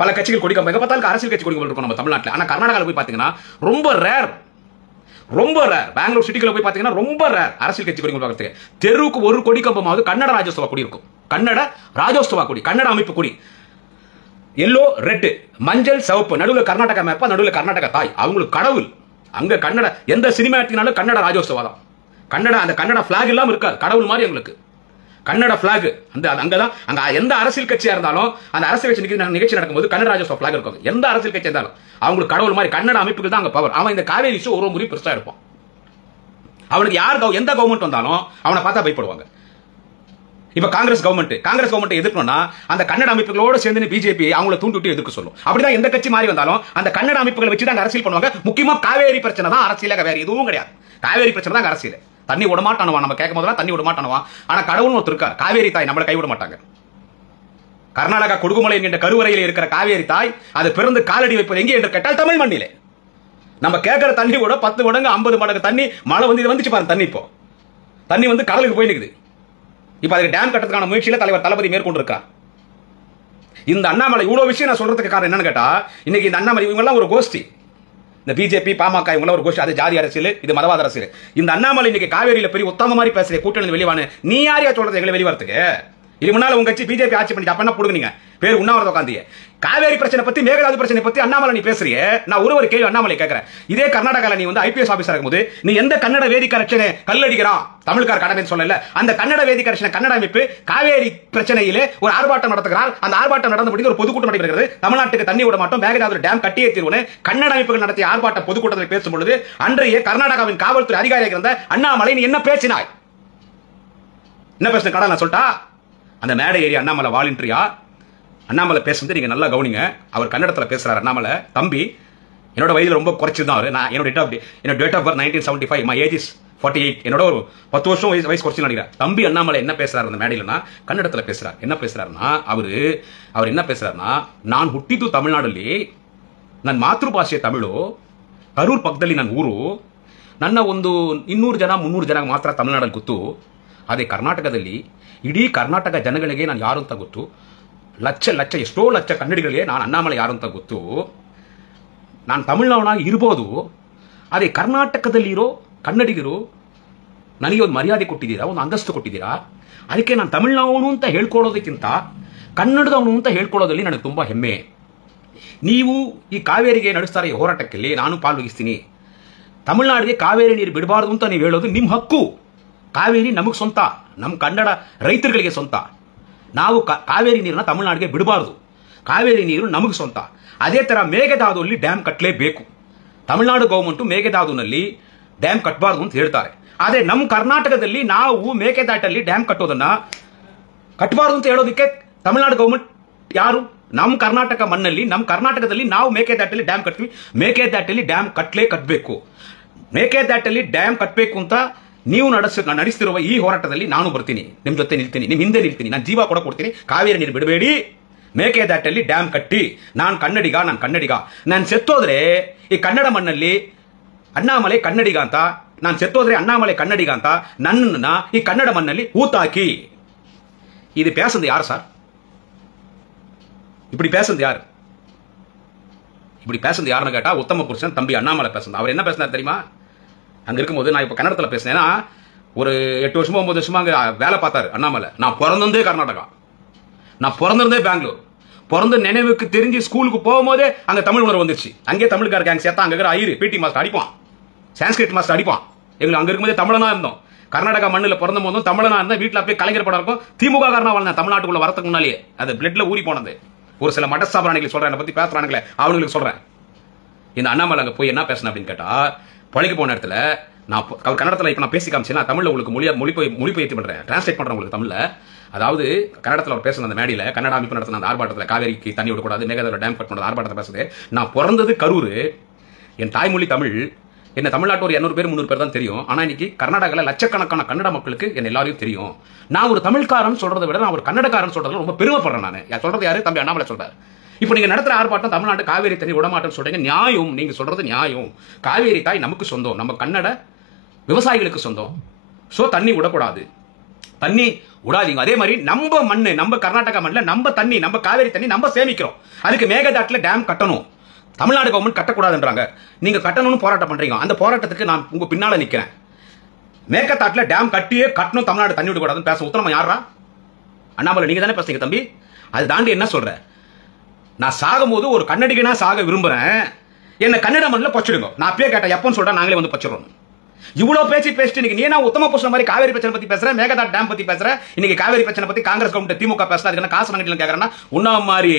பல கட்சிகள் கொடிக்கம்பம் எங்க பார்த்தாலும் அரசியல் கட்சி கொடிக்கம்பம் இருக்கும் நம்ம தமிழ்நாட்டில். ஆனா கர்நாடகாவில் போய் பாத்தீங்கன்னா ரொம்ப ரேர். பெங்களூர் சிட்டிக்குள்ள போய் பாத்தீங்கன்னா ரொம்ப ரேர் அரசியல் கட்சி கொடிக்கம்பம் பார்க்கறதுக்கு. தெருவுக்கு ஒரு கொடிக்கம்பமாவது கன்னட ராஜோத்சவா கொடி இருக்கும். கன்னட ராஜோத்சவா கொடி, கன்னட அமைப்பு கொடி. எல்லோ ரெட், மஞ்சள் சிவப்பு, நடுவில் கர்நாடகா மேப்பா, நடுவில் கர்நாடகா தாய். அவங்களுக்கு கடவுள். அங்க கன்னட எந்த சினிமா எடுத்தீங்கனாலும் கன்னட ராஜோத்சவா தான். அந்த கன்னட பிளாக் எல்லாம் இருக்காது. கடவுள் மாதிரி எங்களுக்கு கன்னட பிளாக். அங்கதான் அங்க எந்த அரசியல் கட்சியா இருந்தாலும் அந்த அரசியல் கட்சி நிகழ்ச்சி நடக்கும்போது கன்னட ராஜோத்சவ பிளாக் இருக்கும். எந்த அரசியல் கட்சி இருந்தாலும் அவங்களுக்கு கடவுள் மாதிரி கன்னட அமைப்புக்கு தான் அங்க பவர். அவன் இந்த காவேரி இஷ்யூ ஒரு முறை பெருசா இருப்பான். அவனுக்கு யார் எந்த கவர்மெண்ட் வந்தாலும் அவனை பார்த்தா பயப்படுவாங்க. இப்ப காங்கிரஸ் கவர்மெண்ட் எதிர்க்கணும்னா அந்த கன்னட அமைப்புகளோட சேர்ந்து பிஜேபி அவங்களை தூண்டிட்டு எதிர்க்க சொல்லும். அப்படிதான் எந்த கட்சி மாறி வந்தாலும் அந்த கன்னட அமைப்புகளை வச்சு தான் அரசியல் பண்ணுவாங்க. முக்கியமா காவேரி பிரச்சனை தான் அரசியல, வேற எதுவும் கிடையாது. காவேரி பிரச்சனை தான் அரசியல். தண்ணி விட மாட்டானுவா, நம்ம கேட்கும் போதெல்லாம் தண்ணி விட மாட்டானுவா. ஆனா கடவுள் ஒருத்தர் இருக்கார், காவேரி தாய் நம்மளை கைவிட மாட்டாங்க. கர்நாடகா கொடுகுமலை என்கின்ற கருவறையில் இருக்கிற காவேரி தாய் அது பிறந்து காலடி வைப்பது எங்கே என்று கேட்டால் தமிழ் மண்ணிலே. நம்ம கேட்கிற தண்ணி கூட 10 மடங்கு 50 மடங்கு தண்ணி மழை வந்து இது வந்துச்சு பாருங்க. தண்ணி இப்போ தண்ணி வந்து கடலுக்கு போய் நிற்குது. இப்ப அதுக்கு டேம் கட்டுறதுக்கான முயற்சியில தலைவர் தளபதி மேற்கொண்டிருக்கார். இந்த அண்ணாமலை இவ்வளவு விஷயம் நான் சொல்றதுக்கு காரணம் என்னன்னு கேட்டா, இன்னைக்கு இந்த அண்ணாமலை இவங்க எல்லாம் ஒரு கோஷ்டி, இந்த பிஜேபி பாமக இவங்க ஒரு கோஷ்டி, அது ஜாதி அரசியல், இது மதவாத அரசியல். இந்த அண்ணாமலை இன்னைக்கு காவேரியில பெரிய உத்தம மாதிரி பேசுற கூட்டணி வெளிவானு நீ யாரையா சொல்றது எங்களை வெளிவரத்துக்கு? இது முன்னால உங்க கட்சி பிஜேபி ஆட்சி பண்ணி அப்ப என்ன போடுங்க பேர் உண்ணாவிரதம் உட்காந்து காவேரி பிரச்சனை பத்தி மேகதாது பிரச்சனை பத்தி அண்ணாமலை நீ பேசுறிய. நான் ஒரு கேள்வி அண்ணாமலை கேட்கிறேன். இதே கர்நாடகால நீ வந்து ஐபிஎஸ் ஆபீசர் இருக்கும்போது நீ எந்த கன்னட வேதிக்க ரட்சனை கல்லடிக்கிறான் தமிழ்கார் கடமை சொல்லல, அந்த கன்னட வேதிக்க ரட்சனை கன்னட அமைப்பு காவேரி பிரச்சனையிலே ஒரு ஆர்ப்பாட்டம் நடத்துகிறார். அந்த ஆர்ப்பாட்டம் நடந்து முடிந்து ஒரு பொதுக்கூட்டம் நடைபெறுகிறது. தமிழ்நாட்டுக்கு தண்ணி விட மாட்டோம், மேகதாது டேம் கட்டியே தீர்வுன்னு கன்னட அமைப்புகள் நடத்திய ஆர்ப்பாட்டம் பொதுக்கூட்டத்தில் பேசும்பொழுது அன்றைய கர்நாடகாவின் காவல்துறை அதிகாரியாக இருந்த அண்ணாமலை நீ என்ன பேசினாய்? என்ன பேசின கடை நான் சொல்லிட்டா? அந்த மேடை ஏறி அண்ணாமலை வாலண்டரியா அண்ணாமலை பேசுறது நீங்க நல்லா கவனிங்க. அவர் கன்னடத்தில் பேசுறாரு. அண்ணாமலை தம்பி, என்னோட வயதில் ரொம்ப குறைச்சிதான் அவரு. நான் என்னோட date of birth 1975, my age is 48. என்னோட ஒரு 10 வருஷம் வயசு குறைச்சு நினைக்கிறேன். தம்பி அண்ணாமலை என்ன பேசுறாரு அந்த மேடையிலனா கன்னடத்தில் பேசுறாரு. என்ன பேசுறாருன்னா அவர் என்ன பேசுறாருன்னா, நான் ಹುಟ್ಟಿದ್ದು ತಮಿಳುನಾಡಲ್ಲಿ, ನನ್ನ ಮಾತೃಭಾಷೆ ತಮಿಳು, ಕರೂರ್ ಪಕ್ಕದಲ್ಲಿ ನನ್ನ ಊರು, ನನ್ನ ಒಂದು 200 ಜನ 300 ಜನ ಮಾತ್ರ ತಮಿಳುನಾಡಲ್ಲಿ ಗೊತ್ತು. ಅದೇ ಕರ್ನಾಟಕದಲ್ಲಿ ಇಡೀ ಕರ್ನಾಟಕ ಜನಗಳಿಗೆ ನಾನು ಯಾರು ಅಂತ ಗೊತ್ತು. ಲಕ್ಷ ಎಷ್ಟೋ ಲಕ್ಷ ಕನ್ನಡಿಗರಿಗೆ ನಾನು ಅಣ್ಣಾಮಲೈ ಯಾರು ಅಂತ ಗೊತ್ತು. ನಾನು ತಮಿಳುನಾಡಾಗಿ ಇರ್ಬೋದು, ಅದೇ ಕರ್ನಾಟಕದಲ್ಲಿರೋ ಕನ್ನಡಿಗರು ನನಗೆ ಒಂದು ಮರ್ಯಾದೆ ಕೊಟ್ಟಿದ್ದೀರಾ, ಒಂದು ಅಂತಸ್ತು ಕೊಟ್ಟಿದ್ದೀರಾ. ಅದಕ್ಕೆ ನಾನು ತಮಿಳುನಾಡು ಅಂತ ಹೇಳ್ಕೊಳ್ಳೋದಕ್ಕಿಂತ ಕನ್ನಡದವನು ಅಂತ ಹೇಳ್ಕೊಳ್ಳೋದ್ರಲ್ಲಿ ನನಗೆ ತುಂಬಾ ಹೆಮ್ಮೆ. ನೀವು ಈ ಕಾವೇರಿಗೆ ನಡೆಸ್ತಾ ಈ ಹೋರಾಟಕ್ಕೆ ನಾನು ಪಾಲ್ವಹಿಸ್ತೀನಿ. ತಮಿಳುನಾಡಿಗೆ ಕಾವೇರಿ ನೀರು ಬಿಡಬಾರದು ಅಂತ ನೀವು ಹೇಳೋದು ನಿಮ್ಮ ಹಕ್ಕು. ಕಾವೇರಿ ನಮಗೆ ಸ್ವಂತ, ನಮ್ಮ ಕನ್ನಡ ರೈತರುಗಳಿಗೆ ಸ್ವಂತ. ನಾವು ಕಾವೇರಿ ನೀರನ್ನ ತಮಿಳುನಾಡಿಗೆ ಬಿಡಬಾರದು. ಕಾವೇರಿ ನೀರು ನಮಗೆ ಸ್ವಂತ. ಅದೇ ತರ ಮೇಕೆದಾಟುನಲ್ಲಿ ಡ್ಯಾಮ್ ಕಟ್ಟಲೇಬೇಕು. ತಮಿಳುನಾಡು ಗವರ್ಮೆಂಟ್ ಮೇಕೆದಾಟುನಲ್ಲಿ ಡ್ಯಾಮ್ ಕಟ್ಟಬಾರದು ಅಂತ ಹೇಳ್ತಾರೆ. ಆದರೆ ನಮ್ಮ ಕರ್ನಾಟಕದಲ್ಲಿ ನಾವು ಮೇಕೆದಾಟಲ್ಲಿ ಡ್ಯಾಮ್ ಕಟ್ಟೋದನ್ನ ಕಟ್ಟಬಾರದು ಅಂತ ಹೇಳೋದಕ್ಕೆ ತಮಿಳುನಾಡು ಗವರ್ಮೆಂಟ್ ಯಾರು? ನಮ್ಮ ಕರ್ನಾಟಕ ಮಣ್ಣಲ್ಲಿ, ನಮ್ಮ ಕರ್ನಾಟಕದಲ್ಲಿ ನಾವು ಮೇಕೆದಾಟಲ್ಲಿ ಡ್ಯಾಮ್ ಕಟ್ತೀವಿ. ಮೇಕೆದಾಟಲ್ಲಿ ಡ್ಯಾಮ್ ಕಟ್ಟಬೇಕು. ಮೇಕೆದಾಟಲ್ಲಿ ಡ್ಯಾಮ್ ಕಟ್ಟಬೇಕು ಅಂತ ನೀವು ನಡೆಸ್ತಿರುವ ಈ ಹೋರಾಟದಲ್ಲಿ ನಾನು ಬರ್ತೀನಿ, ನಿಮ್ಮ ಜೊತೆ ನಿಲ್ತೀನಿ, ನಿಮ್ಮ ಹಿಂದೆ ನಿಲ್ತೀನಿ, ನಾನು ಜೀವ ಕೊಡ್ತೀನಿ. ಕಾವೇರಿ ನೀರು ಬಿಡಬೇಡಿ, ಮೇಕೆದಾಟಲ್ಲಿ ಡ್ಯಾಮ್ ಕಟ್ಟಿ. ನಾನು ಕನ್ನಡಿಗ. ನಾನು ಸೆತ್ತೋದ್ರೆ ಈ ಕನ್ನಡ ಮಣ್ಣಲ್ಲಿ ಅಣ್ಣಾಮಲೈ ಕನ್ನಡಿಗ ಅಂತ, ನಾನು ಸೆತ್ತೋದ್ರೆ ಅಣ್ಣಾಮಲೈ ಕನ್ನಡಿಗ ಅಂತ ನನ್ನನ್ನ ಈ ಕನ್ನಡ ಮಣ್ಣಲ್ಲಿ ಹೂತಾಕಿ. இது பேசுறது யார் சார்? இப்படி பேசுறது யார்? இப்படி பேசுறது யாருன்னு கேட்டா உத்தம புருஷன் தம்பி அண்ணாமலை பேசுறது. அவர் என்ன பேசினார் தெரியுமா? அங்க இருக்கும்போது நான் இப்ப கன்னடத்தில் பேசினேன்னா ஒரு 8 வருஷமா 9 வருஷமா அங்க வேலை பார்த்தாரு அண்ணாமலை. நான் பிறந்ததே கர்நாடகா, நான் பிறந்திருந்தே பெங்களூர். பிறந்த நினைவுக்கு தெரிஞ்சு ஸ்கூலுக்கு போகும்போதே அங்க தமிழ் உணர்வு வந்துருச்சு. அங்கே தமிழ்கார கேங் சேர்த்தா அங்க இருக்கிற ஐயர் பிடி மாஸ்டர் அடிப்பான், சான்ஸ்கிரிட் மாஸ்டர் அடிப்பான். எங்களுக்கு அங்க இருக்கும்போதே தமிழனா இருந்தோம். கர்நாடகா மண்ணில் பிறந்த போதும் தமிழனா இருந்தா வீட்டில் போய் கலைஞர் படம் இருக்கும். திமுக காரனா வாழ்ந்தேன் தமிழ்நாட்டுக்குள்ள வரதுக்கு முன்னாலேயே. அது பிளட்ல ஊறி போனது. ஒரு சில மடசாபராணிகள் சொல்றேன், என்னை பத்தி பேசுறானுங்களே அவங்களுக்கு சொல்றேன். இந்த அண்ணாமலை அங்க போய் என்ன பேசின அப்படின்னு கேட்டா, பழிக்கு போன இடத்துல நான் அவர் கன்னடத்தில் இப்போ நான் பேசி காமிச்சேன். நான் தமிழில் உங்களுக்கு மொழிபெயர்த்து பண்றேன், டிரான்ஸ்லேட் பண்றேன் உங்களுக்கு தமிழ்ல. அதாவது கன்னடத்தில் அவர் பேசுன அந்த மேடையில் கன்னட அமைப்பு நடத்தின அந்த ஆர்ப்பாட்டத்தில் காவேரிக்கு தண்ணி விடக்கூடாது, மேகதாது டேம் கட் பண்ணது ஆர்ப்பாட்டத்தை பேசுது. நான் பிறந்தது கரூர், என் தாய்மொழி தமிழ். என்ன தமிழ்நாட்டு ஒரு 200 பேர் 300 பேர் தான் தெரியும். ஆனா இன்னைக்கு கர்நாடகாவில் லட்சக்கணக்கான கன்னட மக்களுக்கு என்ன எல்லாரையும் தெரியும். நான் ஒரு தமிழ்காரன் சொல்றதை விட நான் ஒரு கன்னடக்காரன் சொல்றதுல ரொம்ப பெருமைப்படுறேன். நான் சொல்றது யாரு? தம்பி அண்ணாமலை சொல்றாரு. இப்போ நீங்க நடத்துற ஆர்ப்பாட்டம் தமிழ்நாடு காவேரி தண்ணி விடமாட்டேன்னு சொல்றீங்க, நியாயம். நீங்க சொல்றது நியாயம். காவேரி தாய் நமக்கு சொந்தம், நம்ம கன்னட விவசாயிகளுக்கு சொந்தம். சோ தண்ணி விடக்கூடாது, தண்ணி விடாதீங்க. அதே மாதிரி நம்ம மண்ணு, நம்ம கர்நாடகா மண்ணில் நம்ம தண்ணி, நம்ம காவேரி தண்ணி நம்ம சேமிக்கிறோம். அதுக்கு மேகதாட்டுல டேம் கட்டணும். தமிழ்நாடு கவர்மெண்ட் கட்டக்கூடாதுன்றாங்க, நீங்க கட்டணும்னு போராட்டம் பண்றீங்க. அந்த போராட்டத்துக்கு நான் உங்க பின்னால நிக்கிறேன். மேகதாட்டுல டேம் கட்டியே கட்டணும், தமிழ்நாடு தண்ணி விடக்கூடாதுன்னு பேச உத்தரமா யாரா? அண்ணாமலை நீங்க தானே பேசுறீங்க தம்பி. அது தாண்டி என்ன சொல்ற? நான் சாகும் போது ஒரு கன்னடிகனா சாக விரும்புறேன், என்ன கன்னட மண்ணில் பச்சிடுங்க. நான் அப்பயே கேட்டேன், எப்பன்னு சொல்றேன், நாங்களே வந்து பச்சிடணும். இவ்வளவு பேசிட்டு நீங்க நீ உத்தம புருஷன் மாதிரி காவேரி பிரச்சனை பத்தி பேசுற, மேகதாட் டேம் பத்தி பேசுற. இன்னைக்கு காவேரி பிரச்சனை பத்தி காங்கிரஸ் கவர்மெண்ட் திமுக பேசுற, அதுக்கு காசு வாங்கிட்டு கேக்குறேன்னா உன்னா மாதிரி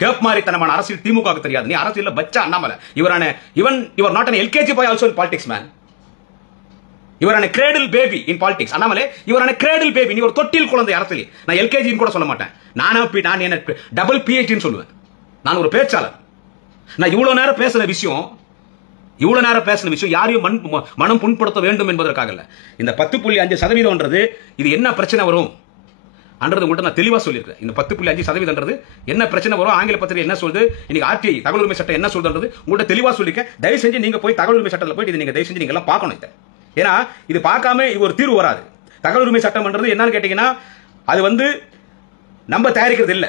கேப் மாதிரி தனமான அரசியல் திமுக தெரியாது. நீ அரசியல் பச்சா அண்ணாமலை. இவர் not an LKG boy also in politics man. இவர் an cradle baby in politics. Annamalai இவர் an cradle baby. நீ ஒரு தொட்டில் குழந்தை அரசியல். நான் LKG கூட சொல்ல மாட்டேன். நான் என்ன டபுள் PhD சொல்லுவேன். நான் ஒரு பேச்சாளர். நான் இவ்வளவு நேரம் பேசின விஷயம் யாரையும் மனம் புண்படுத்த வேண்டும் என்பதற்காக இல்ல. இந்த 10.5% இது என்ன பிரச்சனை வரும்? உங்கள்கிட்ட நான் தெளிவா சொல்லியிருக்கேன். இந்த 10.5% என்ன பிரச்சனை வரும், ஆங்கில பத்திரிகை என்ன சொல்லுது, இன்னைக்கு ஆர்டிஐ தகவல் உரிமை சட்டம் என்ன சொல்றது உங்கள்கிட்ட தெளிவா சொல்லிருக்கேன். தயவு செஞ்சு நீங்க போய் தகவல் உரிமை சட்டத்தில் போயிட்டு நீங்க தயவு செஞ்சு நீங்க எல்லாம் பார்க்கணும். ஏன்னா இது பார்க்காம இது ஒரு தீர்வு வராது. தகவல் உரிமை சட்டம் பண்றது என்னன்னு கேட்டீங்கன்னா அது நம்ம தயாரிக்கிறது இல்ல,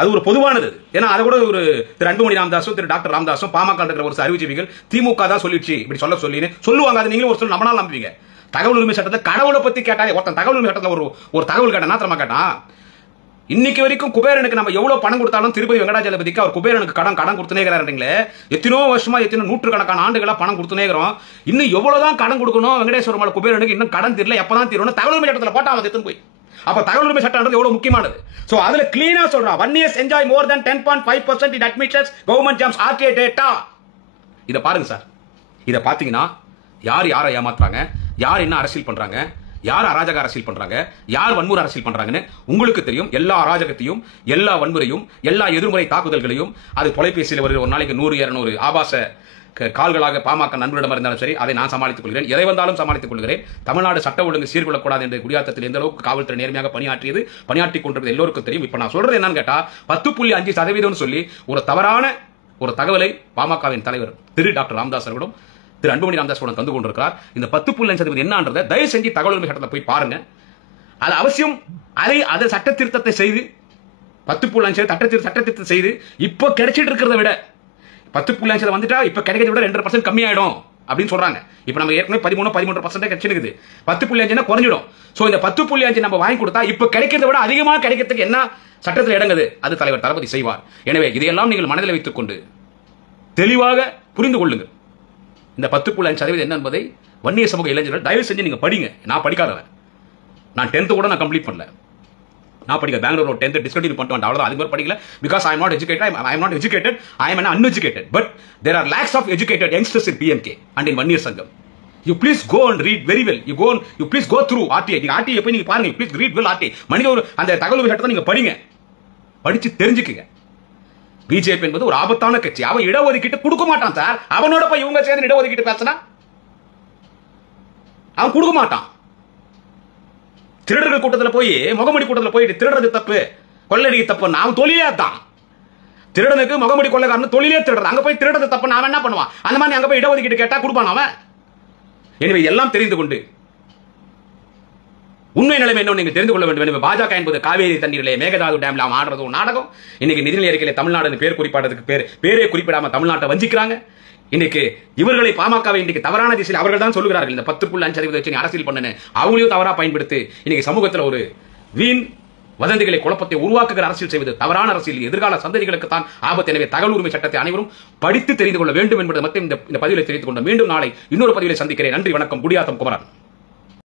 அது ஒரு பொதுவானது. ஏன்னா அதை கூட ஒரு திரு அன்புமணி ராமதாசும் திரு டாக்டர் ராமதாசும் பாமக இருக்கிற ஒரு அறிவுஜீவிகள் திமுக தான் சொல்லிடுச்சு இப்படி சொல்லுவாங்க. அது நீங்களும் ஒரு சொல்ல நம்மளால நம்புவீங்க. தகவல் உரிமை சட்டத்தை கடவுளை பத்தி கேட்டாலே ஒருத்தன் தகவல் உரிமை சட்டத்தில் ஒரு தகவல் கேட்டா திறமா கேட்டான். இன்னைக்கு வரைக்கும் குபேரனுக்கு நம்ம எவ்வளவு பணம் கொடுத்தாலும் திருப்பதி வெங்கடாஜலபதிக்கு அவர் குபேரனுக்கு கடன் கொடுத்துனே இருக்கிறாருங்களே. எத்தனோ வருஷமா எத்தனை நூற்றுக்கணக்கான ஆண்டுகளா பணம் கொடுத்துனே இருக்கிறோம். இன்னும் எவ்வளவுதான் கடன் கொடுக்கணும் வெங்கடேஸ்வர மலை குபேரனுக்கு இன்னும் கடன் தெரியல, எப்பதான் தீரணும். தகவல் உரிமை சட்டத்தில் போட்டா அவன் எத்தனை போய் அப்ப தகவல் உரிமை சட்டம் எவ்வளவு முக்கியமானது. சோ அதுல கிளீனா சொல்றான் 1 year enjoy more than 10.5% in admissions government jobs RTA data. இத பாருங்க சார். இத பாத்தீங்கன்னா யாரை ஏமாத்துறாங்க, யார் என்ன அரசியல் பண்றாங்க, யார் அராஜக அரசியல் பண்றாங்க, யார் வன்முறை அரசியல் பண்றாங்கன்னு உங்களுக்கு தெரியும். எல்லா அராஜகத்தையும், எல்லா வன்முறையும், எல்லா எதிர்முறை தாக்குதல்களையும் அது தொலைபேசியில் ஒரு நாளைக்கு 100-200 ஆபாச கால்களாக பாமக நண்பரிடம் இருந்தாலும் சரி, அதை நான் சமாளித்துக் கொள்கிறேன். எதை வந்தாலும் சமாளித்துக் கொள்கிறேன். தமிழ்நாடு சட்ட ஒழுங்கு சீர்கொள்ளக்கூடாது என்ற குடியாத்தத்தில் எந்த அளவுக்கு காவல்துறை நேர்மையாக பணியாற்றிக் கொண்டிருக்கிறது எல்லோருக்கும் தெரியும். இப்ப நான் சொல்றது என்னன்னு கேட்டா 10.5% சொல்லி ஒரு தவறான ஒரு தகவலை பாமகவின் தலைவர் திரு டாக்டர் ராமதாஸ் அவர்களும் திரு அன்புமணி ராமதாஸ் தந்து கொண்டிருக்கிறார். இந்த 10.5% என்னன்றதை தயவு செஞ்சு தகவல் உரிமை சட்டத்தை போய் பாருங்க. அது அவசியம். அதை சட்ட திருத்தத்தை செய்து 10.5% சட்ட திருத்தத்தை செய்து இப்ப கிடைச்சிட்டு இருக்கிறத விட 10.5 வந்துட்டா இப்ப கிடைக்கிறத விட 2% கம்மியாயிடும் அப்படின்னு சொல்றாங்க. இப்ப நம்ம ஏற்கனவே 13% கிடைச்சிருக்குது. 10.5 குறைஞ்சிடும். சோ இந்த 10.5 நம்ம வாங்கி கொடுத்தா இப்ப கிடைக்கிறத விட அதிகமா கிடைக்கிறதுக்கு என்ன சட்டத்தில் இடங்குது அது தலைவர் தளபதி செய்வார். எனவே இதையெல்லாம் நீங்கள் மனதில் வைத்துக் கொண்டு தெளிவாக புரிந்து கொள்ளுங்கள். இந்த 10.5% என்ன என்பதை வன்னிய சமூக இளைஞர்கள் தயவு செஞ்சு நீங்க படிங்க. நான் படிக்காதவன். நான் 10th கூட நான் கம்ப்ளீட் பண்ணல. நான் படிக்க பெங்களூர் 10th டிஸ்கண்டினியூ பண்ணிட்டு வந்தேன். அவ்வளவுதான். அதுக்கு படிக்கல. Because I am not educated. I am not educated. I am an uneducated. But there are lakhs of educated youngsters in PMK and in One Year Sangam. You please go and read very well. You please go through RTA. நீங்க RTA போய் நீங்க பாருங்க. Please read well RTA. அந்த தகவல் உரிமை சட்டத்தை நீங்க படிங்க. படிச்சு தெரிஞ்சுக்குங்க. பிஜேபி என்பது ஒரு ஆபத்தான கட்சி. அவன் இடஒதுக்கீட்டு கொடுக்க மாட்டான் சார். அவனோட போய் இவங்க சேர்ந்து இடஒதுக்கீட்டு பேசினா அவன் கொடுக்க மாட்டான். திருடர்கள் கூட்டத்தில் போய் முகமடி கூட்டத்தில் போயிட்டு திருடுறது தப்பு, கொள்ளடிக்கு தப்பு. அவன் தொழிலே தான். திருடனுக்கு முகமடி கொள்ளைக்காரன் தொழிலே திருடுறது. அங்க போய் திருடுறது தப்பு. அவன் என்ன பண்ணுவான்? அந்த மாதிரி அங்க போய் இடஒதுக்கீட்டு கேட்டா கொடுப்பான் அவன். எனவே எல்லாம் தெரிந்து கொண்டு உண்மை நிலைமை என்ன நீங்க தெரிந்து கொள்ள வேண்டும். பாஜக என்பது காவேரி தண்ணீரிலே மேகதாது டேம்ல ஆடுறது ஒரு நாடகம். இன்னைக்கு நிதிநிலை அறிக்கையில தமிழ்நாடு பேர் குறிப்பிடாததுக்கு பேரே குறிப்பிடாம தமிழ்நாட்டை வஞ்சிக்கிறாங்க. இன்னைக்கு இவர்களை பாமகவை இன்னைக்கு தவறான திசையில் அவர்கள் தான் சொல்லுகிறார்கள். இந்த 10.5% வச்சு அரசியல் பண்ணனு அவங்களையும் தவறா பயன்படுத்தி இன்னைக்கு சமூகத்தில் ஒரு வீண் வதந்திகளை குழப்பத்தை உருவாக்குகிற அரசியல் செய்வது தவறான அரசியல். எதிர்கால சந்ததிகளுக்கு தான் ஆபத்து. எனவே தகவல் உரிமை சட்டத்தை அனைவரும் படித்து தெரிந்து கொள்ள வேண்டும் என்பதை மட்டும் இந்த பதிவில் தெரிவித்துக் கொண்டு மீண்டும் நாளை இன்னொரு பதிவிலை சந்திக்கிறேன். நன்றி, வணக்கம். குடியாத்தம் குமரன்.